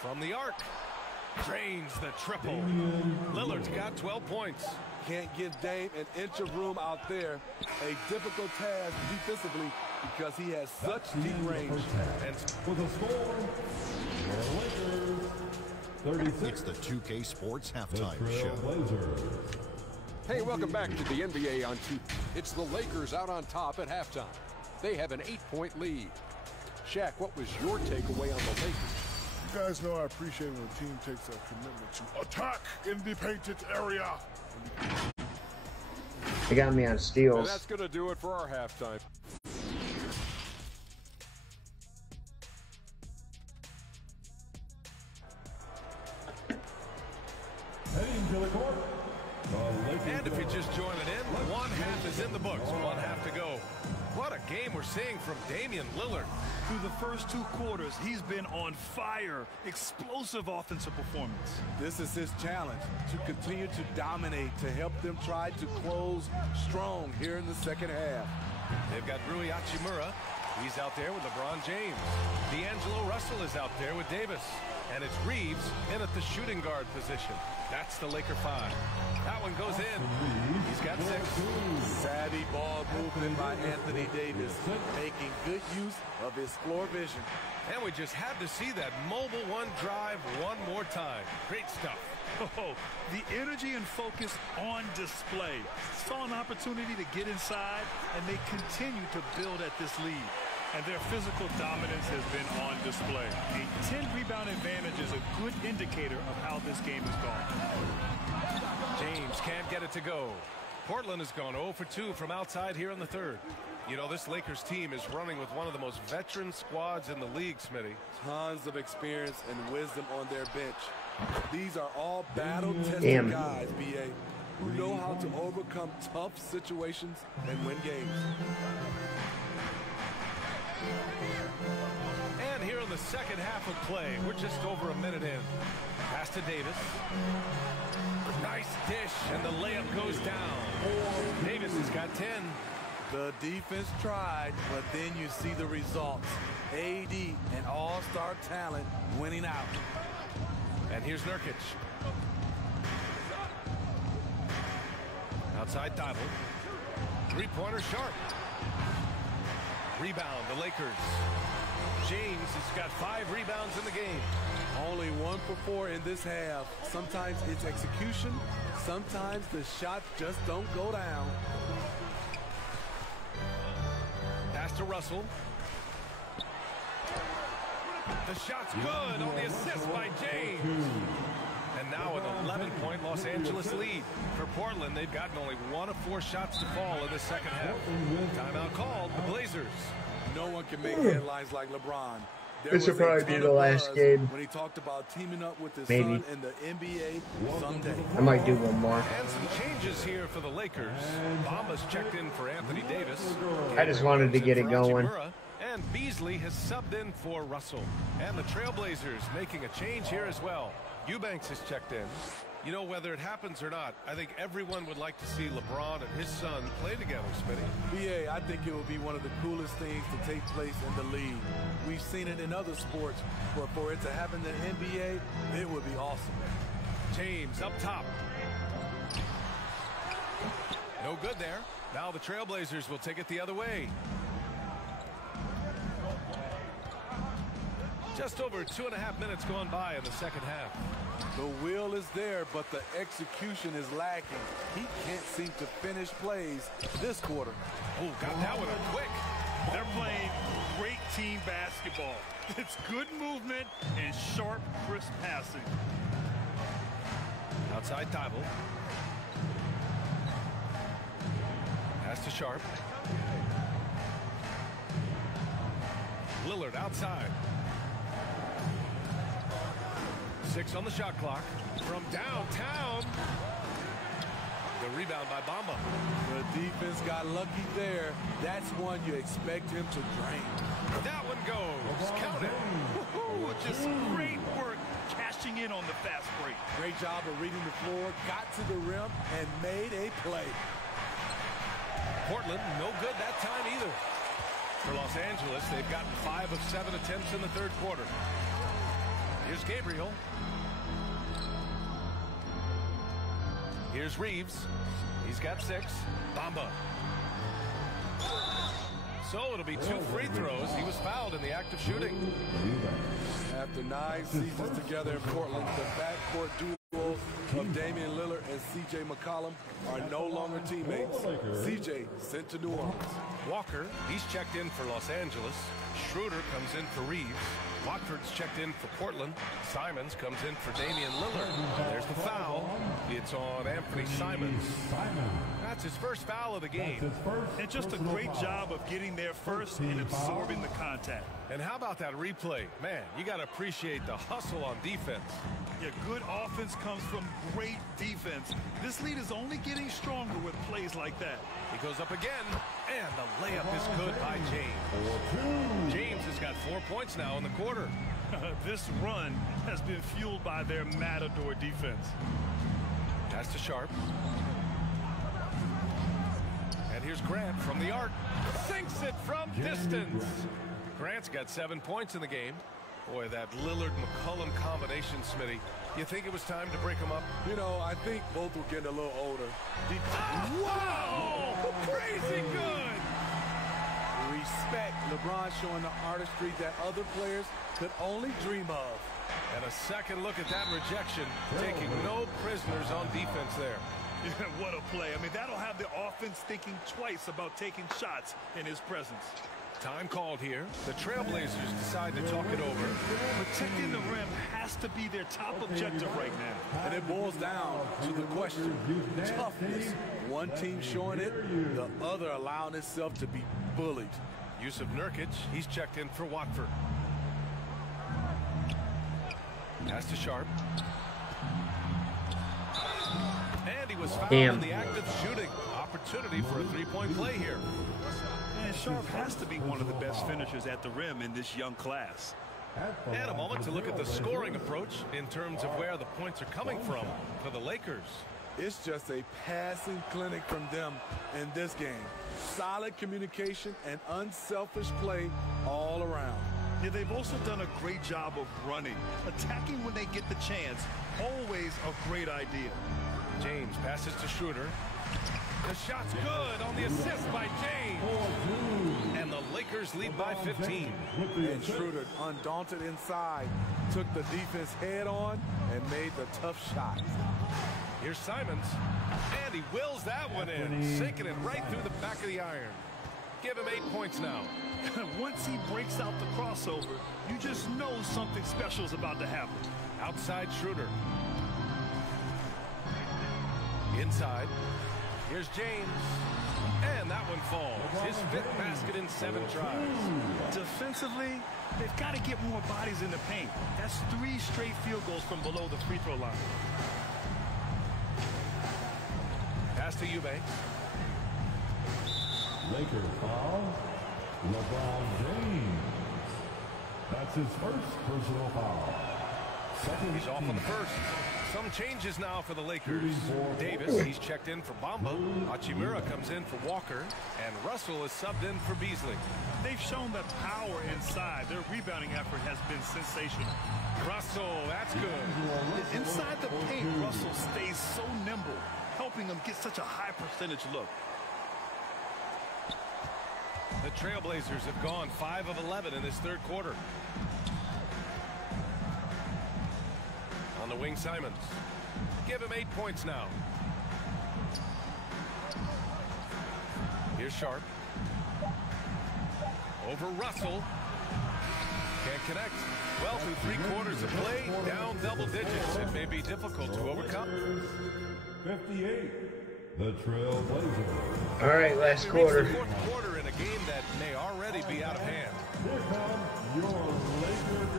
from the arc. Drains the triple. Lillard's got 12 points. Can't give Dame an inch of room out there. A difficult task defensively because he has such deep range. And for the score, Lakers 36. It's the 2K Sports Halftime Show. Hey, welcome back to the NBA on 2. It's the Lakers out on top at halftime. They have an 8-point lead. Shaq, what was your takeaway on the Lakers? You guys know I appreciate when a team takes a commitment to attack in the painted area. They got me on And steals. that's going to do it for our halftime. And if you're just joining in, one half is in the books, one half to go. What a game we're seeing from Damian Lillard. Through the first 2 quarters, he's been on fire. Explosive offensive performance. This is his challenge, to continue to dominate, to help them try to close strong here in the second half. They've got Rui Hachimura. He's out there with LeBron James. D'Angelo Russell is out there with Davis. And it's Reeves in at the shooting guard position. That's the Laker 5. That one goes in. He's got 6. Savvy ball movement by Anthony Davis, making good use of his floor vision. And we just had to see that mobile one drive one more time. Great stuff. Oh, the energy and focus on display. Saw an opportunity to get inside, and they continue to build at this lead. And their physical dominance has been on display. A 10-rebound advantage is a good indicator of how this game has gone. James can't get it to go. Portland has gone 0 for 2 from outside here in the third. You know, this Lakers team is running with one of the most veteran squads in the league, Smitty. Tons of experience and wisdom on their bench. These are all battle-tested guys, B.A., who know how to overcome tough situations and win games. And here in the second half of play, we're just over a minute in. Pass to Davis. Nice dish, and the layup goes down. Davis has got 10. The defense tried, but then you see the results. AD, an all-star talent, winning out. And here's Nurkic. Outside Thibault. Three-pointer sharp. Rebound, the Lakers. James has got 5 rebounds in the game. Only 1 for 4 in this half. Sometimes it's execution. Sometimes the shots just don't go down. Pass to Russell. The shot's good on the assist by James. And now an 11-point Los Angeles lead. For Portland, they've gotten only 1 of 4 shots to fall in the second half. Timeout called, the Blazers. No one can make headlines like LeBron. This will probably be the last game. When he talked about teaming up with his Maybe. son in the NBA someday. I might do one more. And some changes here for the Lakers. Bamba's checked in for Anthony Davis. I just wanted to get it going. And Beasley has subbed in for Russell. And the Trailblazers making a change here as well. Eubanks has checked in. You know, whether it happens or not, I think everyone would like to see LeBron and his son play together, Smitty. BA, I think it will be one of the coolest things to take place in the league. We've seen it in other sports, but for it to happen in the NBA, it would be awesome. James up top. No good there. Now the Trailblazers will take it the other way. Just over 2.5 minutes gone by in the second half. The will is there, but the execution is lacking. He can't seem to finish plays this quarter. Oh, got that one quick. They're playing great team basketball. It's good movement and sharp, crisp passing. Outside Thibault. Pass to Sharp. Lillard outside. 6 on the shot clock. From downtown. The rebound by Bamba. The defense got lucky there. That's one you expect him to drain. That one goes. Count it. Just great work cashing in on the fast break. Great job of reading the floor, got to the rim, and made a play. Portland, no good that time either. For Los Angeles, they've gotten 5 of 7 attempts in the third quarter. Here's Gabriel. Here's Reeves. He's got 6. Bamba. So it'll be 2 free throws. He was fouled in the act of shooting. After 9 seasons together in Portland, the backcourt duo of Damian Lillard and C.J. McCollum are no longer teammates. C.J. sent to New Orleans. Walker, he's checked in for Los Angeles. Schroeder comes in for Reeves. Watford's checked in for Portland. Simons comes in for Damian Lillard. There's the foul. It's on Anthony Simons. That's his first foul of the game. And just a great job of getting there first and absorbing the contact. And how about that replay? Man, you got to appreciate the hustle on defense. Yeah, good offense comes from great defense. This lead is only getting stronger with plays like that. He goes up again, and the layup is good by James. James has got 4 points now in the quarter. This run has been fueled by their matador defense. Pass to Sharp. And here's Grant from the arc. Sinks it from distance. Grant's got 7 points in the game. Boy, that Lillard-McCollum combination, Smitty. You think it was time to break them up? You know, I think both were getting a little older. Wow! Crazy good! Respect. LeBron showing the artistry that other players could only dream of. And a second look at that rejection, taking no prisoners on defense there. Yeah, what a play. I mean, that'll have the offense thinking twice about taking shots in his presence. Time called here. The Trailblazers decide to talk it over. Protecting the rim has to be their top objective right now. And it boils down to the question, toughness. One team showing it, the other allowing itself to be bullied. Yusuf Nurkic, he's checked in for Watford. Pass to Sharp. And he was fouled in the act of shooting. Opportunity for a three-point play here. And Sharp has to be one of the best finishers at the rim in this young class. And a moment to look at the scoring approach in terms of where the points are coming from for the Lakers. It's just a passing clinic from them in this game. Solid communication and unselfish play all around. Yeah, they've also done a great job of running. Attacking when they get the chance, always a great idea. James passes to Schroeder. The shot's good on the assist by James. And the Lakers lead by 15. And Schroeder, undaunted inside, took the defense head on and made the tough shot. Here's Simons. And he wills that one in, sinking it right through the back of the iron. Give him 8 points now. Once he breaks out the crossover, you just know something special is about to happen. Outside Schroeder. Inside. Here's James. And that one falls. His 5th basket in 7 tries. Defensively, they've got to get more bodies in the paint. That's 3 straight field goals from below the free throw line. Pass to Eubanks. Lakers foul. LeBron James. That's his first personal foul. He's off on the first. Some changes now for the Lakers. Davis, he's checked in for Bamba. Hachimura comes in for Walker. And Russell is subbed in for Beasley. They've shown that power inside. Their rebounding effort has been sensational. Russell, that's good. Inside the paint, Russell stays so nimble, helping them get such a high percentage look. The Trailblazers have gone 5 of 11 in this 3rd quarter. On the wing, Simons. Give him 8 points now. Here's Sharp. Over Russell. Can't connect. Well, through 3 quarters of play, down double digits. It may be difficult to overcome. 58. The Trailblazers. All right, last quarter. The 4th quarter in a game that may already be out of hand. Here come your Lakers.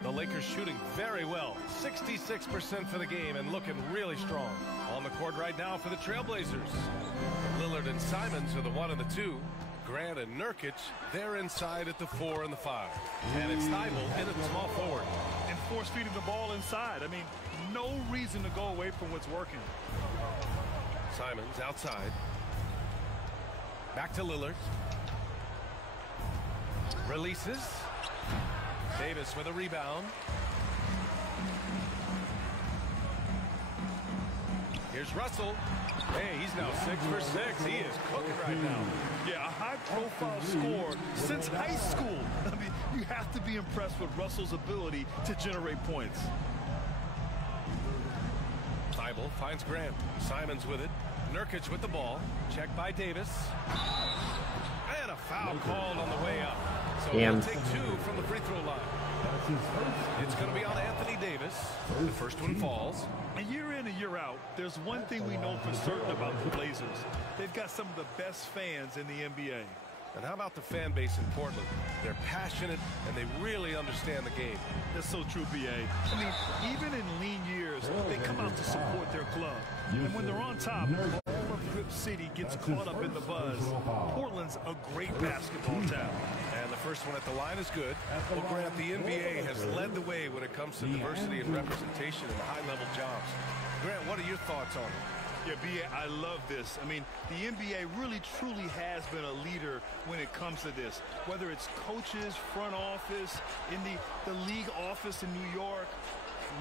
The Lakers shooting very well. 66% for the game and looking really strong. On the court right now for the Trailblazers. Lillard and Simons are the 1 and the 2. Grant and Nurkic, they're inside at the 4 and the 5. And it's Thibault in at small forward. And force feeding the ball inside. I mean, no reason to go away from what's working. Simons outside. Back to Lillard. Releases. Davis with a rebound. Here's Russell. Hey, he's now 6 for 6. He is cooking right now. Yeah, a high-profile score since high school. I mean, you have to be impressed with Russell's ability to generate points. Thibault finds Grant. Simons with it. Nurkic with the ball. Checked by Davis. And a foul called on the way up. So he'll take 2 from the free throw line. It's going to be on Anthony Davis. The first one falls. And you're year out, there's one thing we know for certain about the Blazers. They've got some of the best fans in the NBA. And how about the fan base in Portland? They're passionate, and they really understand the game. That's so true, B.A. I mean, even in lean years, they come out to support their club. And when they're on top, all of Rip City gets caught up in the buzz. Portland's a great basketball town. And the first one at the line is good. Well, Grant, the NBA has led the way when it comes to diversity and representation in high-level jobs. Grant, what are your thoughts on it? Yeah, B.A., I love this. I mean, the NBA really, truly has been a leader when it comes to this. Whether it's coaches, front office, in the league office in New York,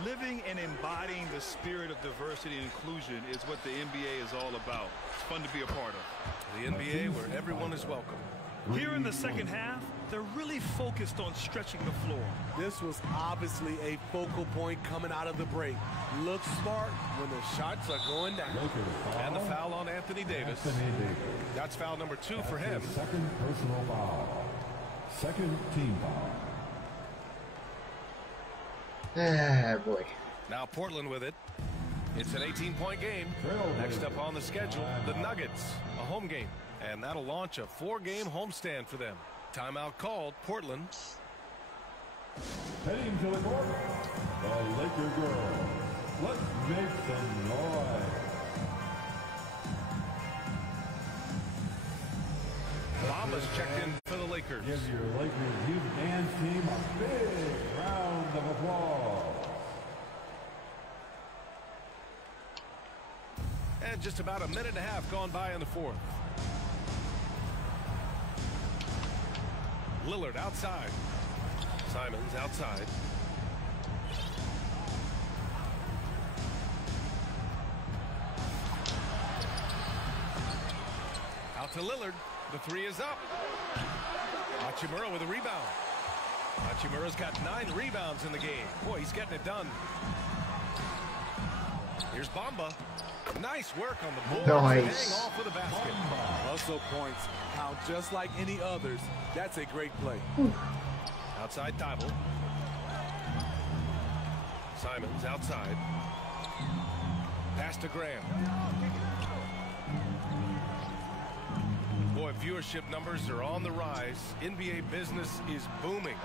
living and embodying the spirit of diversity and inclusion is what the NBA is all about. It's fun to be a part of. The NBA where everyone is welcome. Here in the second half, they're really focused on stretching the floor. This was obviously a focal point coming out of the break. Look smart when the shots are going down. And the foul on Anthony Davis. That's foul number 2 for him. Second personal foul. Second team foul. Ah, boy. Now Portland with it. It's an 18-point game. Next up on the schedule, the Nuggets, a home game. And that'll launch a 4-game homestand for them. Timeout called, Portland. Heading to the court, the Laker girls. Let's make some noise. Bomba's checked in for the Lakers. Give your Lakers youth dance team a big round of applause. And just about a minute and a half gone by in the fourth. Lillard outside. Simons outside. Out to Lillard. The 3 is up. Hachimura with a rebound. Hachimura's got 9 rebounds in the game. Boy, he's getting it done. Here's Bamba. Nice work on the board. Nice. Hang off with a basket. Hustle points count just like any others. That's a great play. Outside Thibault. Simons outside. Pass to Graham. Boy, viewership numbers are on the rise. NBA business is booming.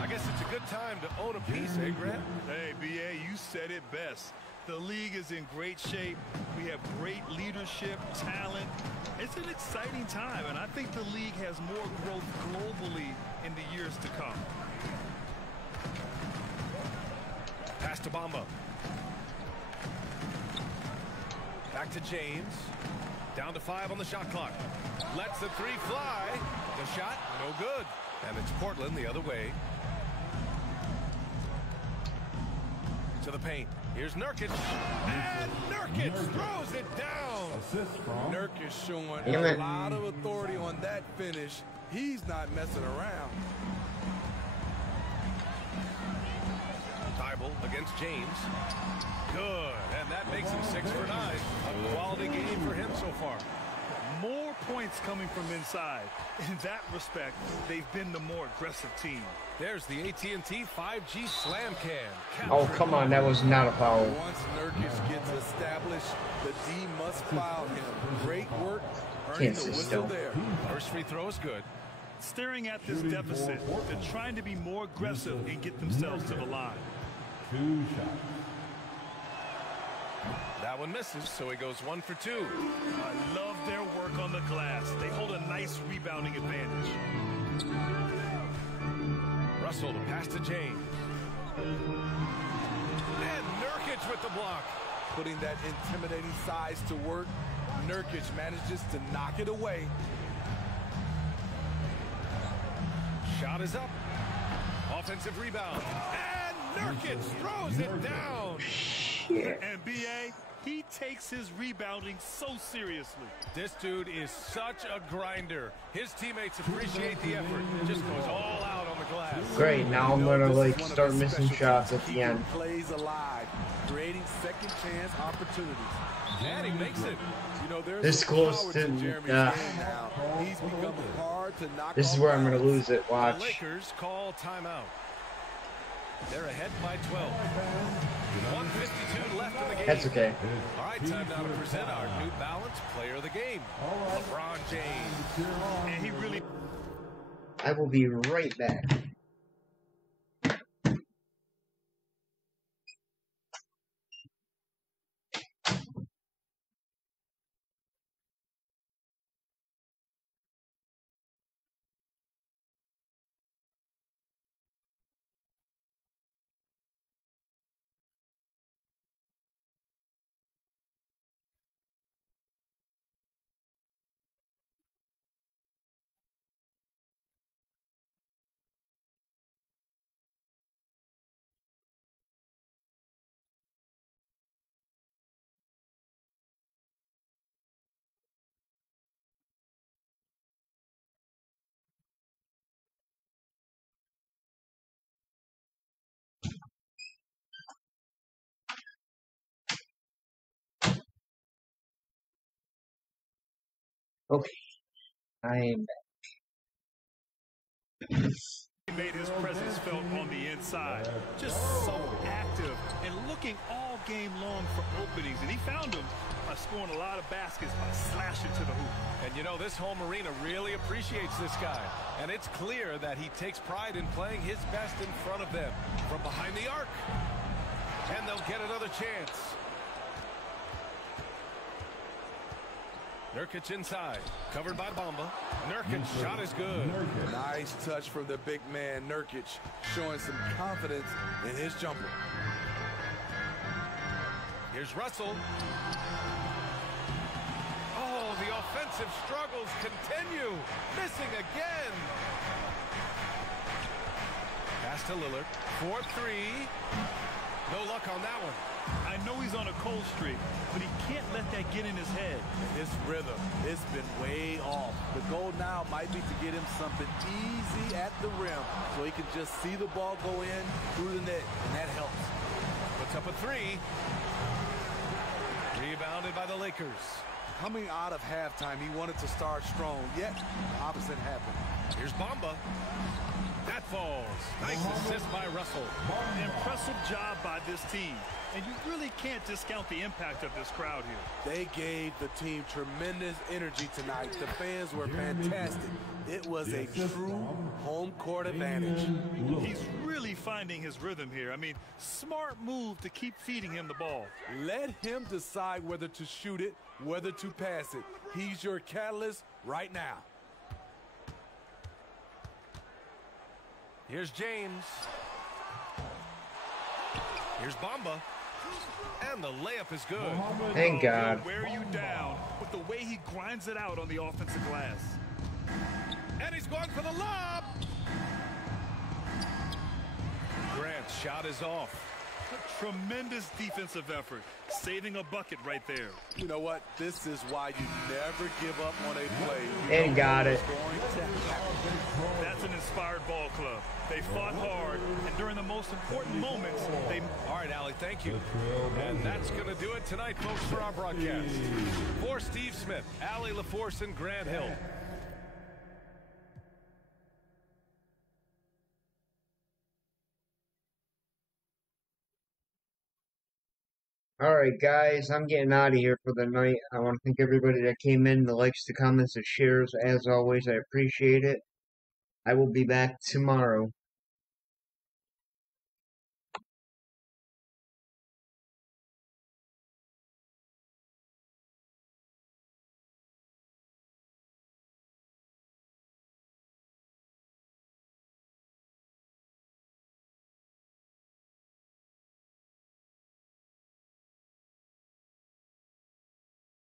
I guess it's a good time to own a piece, eh, Grant? Hey, B.A., you said it best. The league is in great shape. We have great leadership, talent. It's an exciting time, and I think the league has more growth globally in the years to come. Pass to Bamba. Back to James. Down to 5 on the shot clock. Lets the 3 fly. The shot, no good. And it's Portland the other way. To the paint. Here's Nurkic. And Nurkic throws it down. Nurkic showing a lot of authority on that finish. He's not messing around. Thibault against James. Good. And that makes him 6 for 9. A quality game for him so far. More points coming from inside. In that respect, they've been the more aggressive team. There's the AT&T 5G Slam Cam. Oh, come on. That was not a foul. Once Nurkic gets established, the D must foul him. Great work. Earning the whistle there. First free throw is good. Staring at this deficit, they're trying to be more aggressive and get themselves to the line. 2 shots. That one misses, so he goes 1 for 2. I love their work on the glass. They hold a nice rebounding advantage. Russell to pass to James. And Nurkic with the block. Putting that intimidating size to work, Nurkic manages to knock it away. Shot is up. Offensive rebound. And Nurkic throws it down. And B.A., he takes his rebounding so seriously. This dude is such a grinder. His teammates appreciate the effort. Just goes all out on the glass. Great, now I'm gonna like start missing shots at the end. Plays alive, creating second chance opportunities. And he makes it. You know, there's This close to He's become hard to knock. This is where I'm gonna lose it. Watch. The Lakers call timeout. They're ahead by 12. 1:52 left in the game. That's okay. All right, time now to present our New Balance Player of the Game, LeBron James. And he really... I will be right back. Okay, I am back. He made his presence felt on the inside. Just so active and looking all game long for openings. And he found them by scoring a lot of baskets by slashing to the hoop. And you know, this home arena really appreciates this guy. And it's clear that he takes pride in playing his best in front of them from behind the arc. And they'll get another chance. Nurkic inside, covered by Bamba. Nurkic shot is good. Nice touch from the big man, Nurkic, showing some confidence in his jumper. Here's Russell. Oh, the offensive struggles continue. Missing again. Pass to Lillard. 4-3. No luck on that one. I know he's on a cold streak, but he can't let that get in his head. His rhythm, it's been way off. The goal now might be to get him something easy at the rim so he can just see the ball go in through the net, and that helps. Puts up a three. Rebounded by the Lakers. Coming out of halftime, he wanted to start strong, yet the opposite happened. Here's Bamba. That falls. Nice assist by Russell. Impressive job by this team. And you really can't discount the impact of this crowd here. They gave the team tremendous energy tonight. The fans were fantastic. It was a true home court advantage. He's really finding his rhythm here. I mean, smart move to keep feeding him the ball. Let him decide whether to shoot it, whether to pass it. He's your catalyst right now. Here's James. Here's Bamba. And the layup is good. Thank God. He'll wear you down with the way he grinds it out on the offensive glass. And he's going for the lob. Grant's shot is off. A tremendous defensive effort, saving a bucket right there. You know what? This is why you never give up on a play. And got it. That's an inspired ball club. They fought hard, and during the most important moments, they... All right, Allie, thank you. And that's going to do it tonight, folks, for our broadcast. For Steve Smith, Allie LaForce, and Grant Hill. Alright guys, I'm getting out of here for the night. I want to thank everybody that came in, the likes, the comments, the shares. As always, I appreciate it. I will be back tomorrow.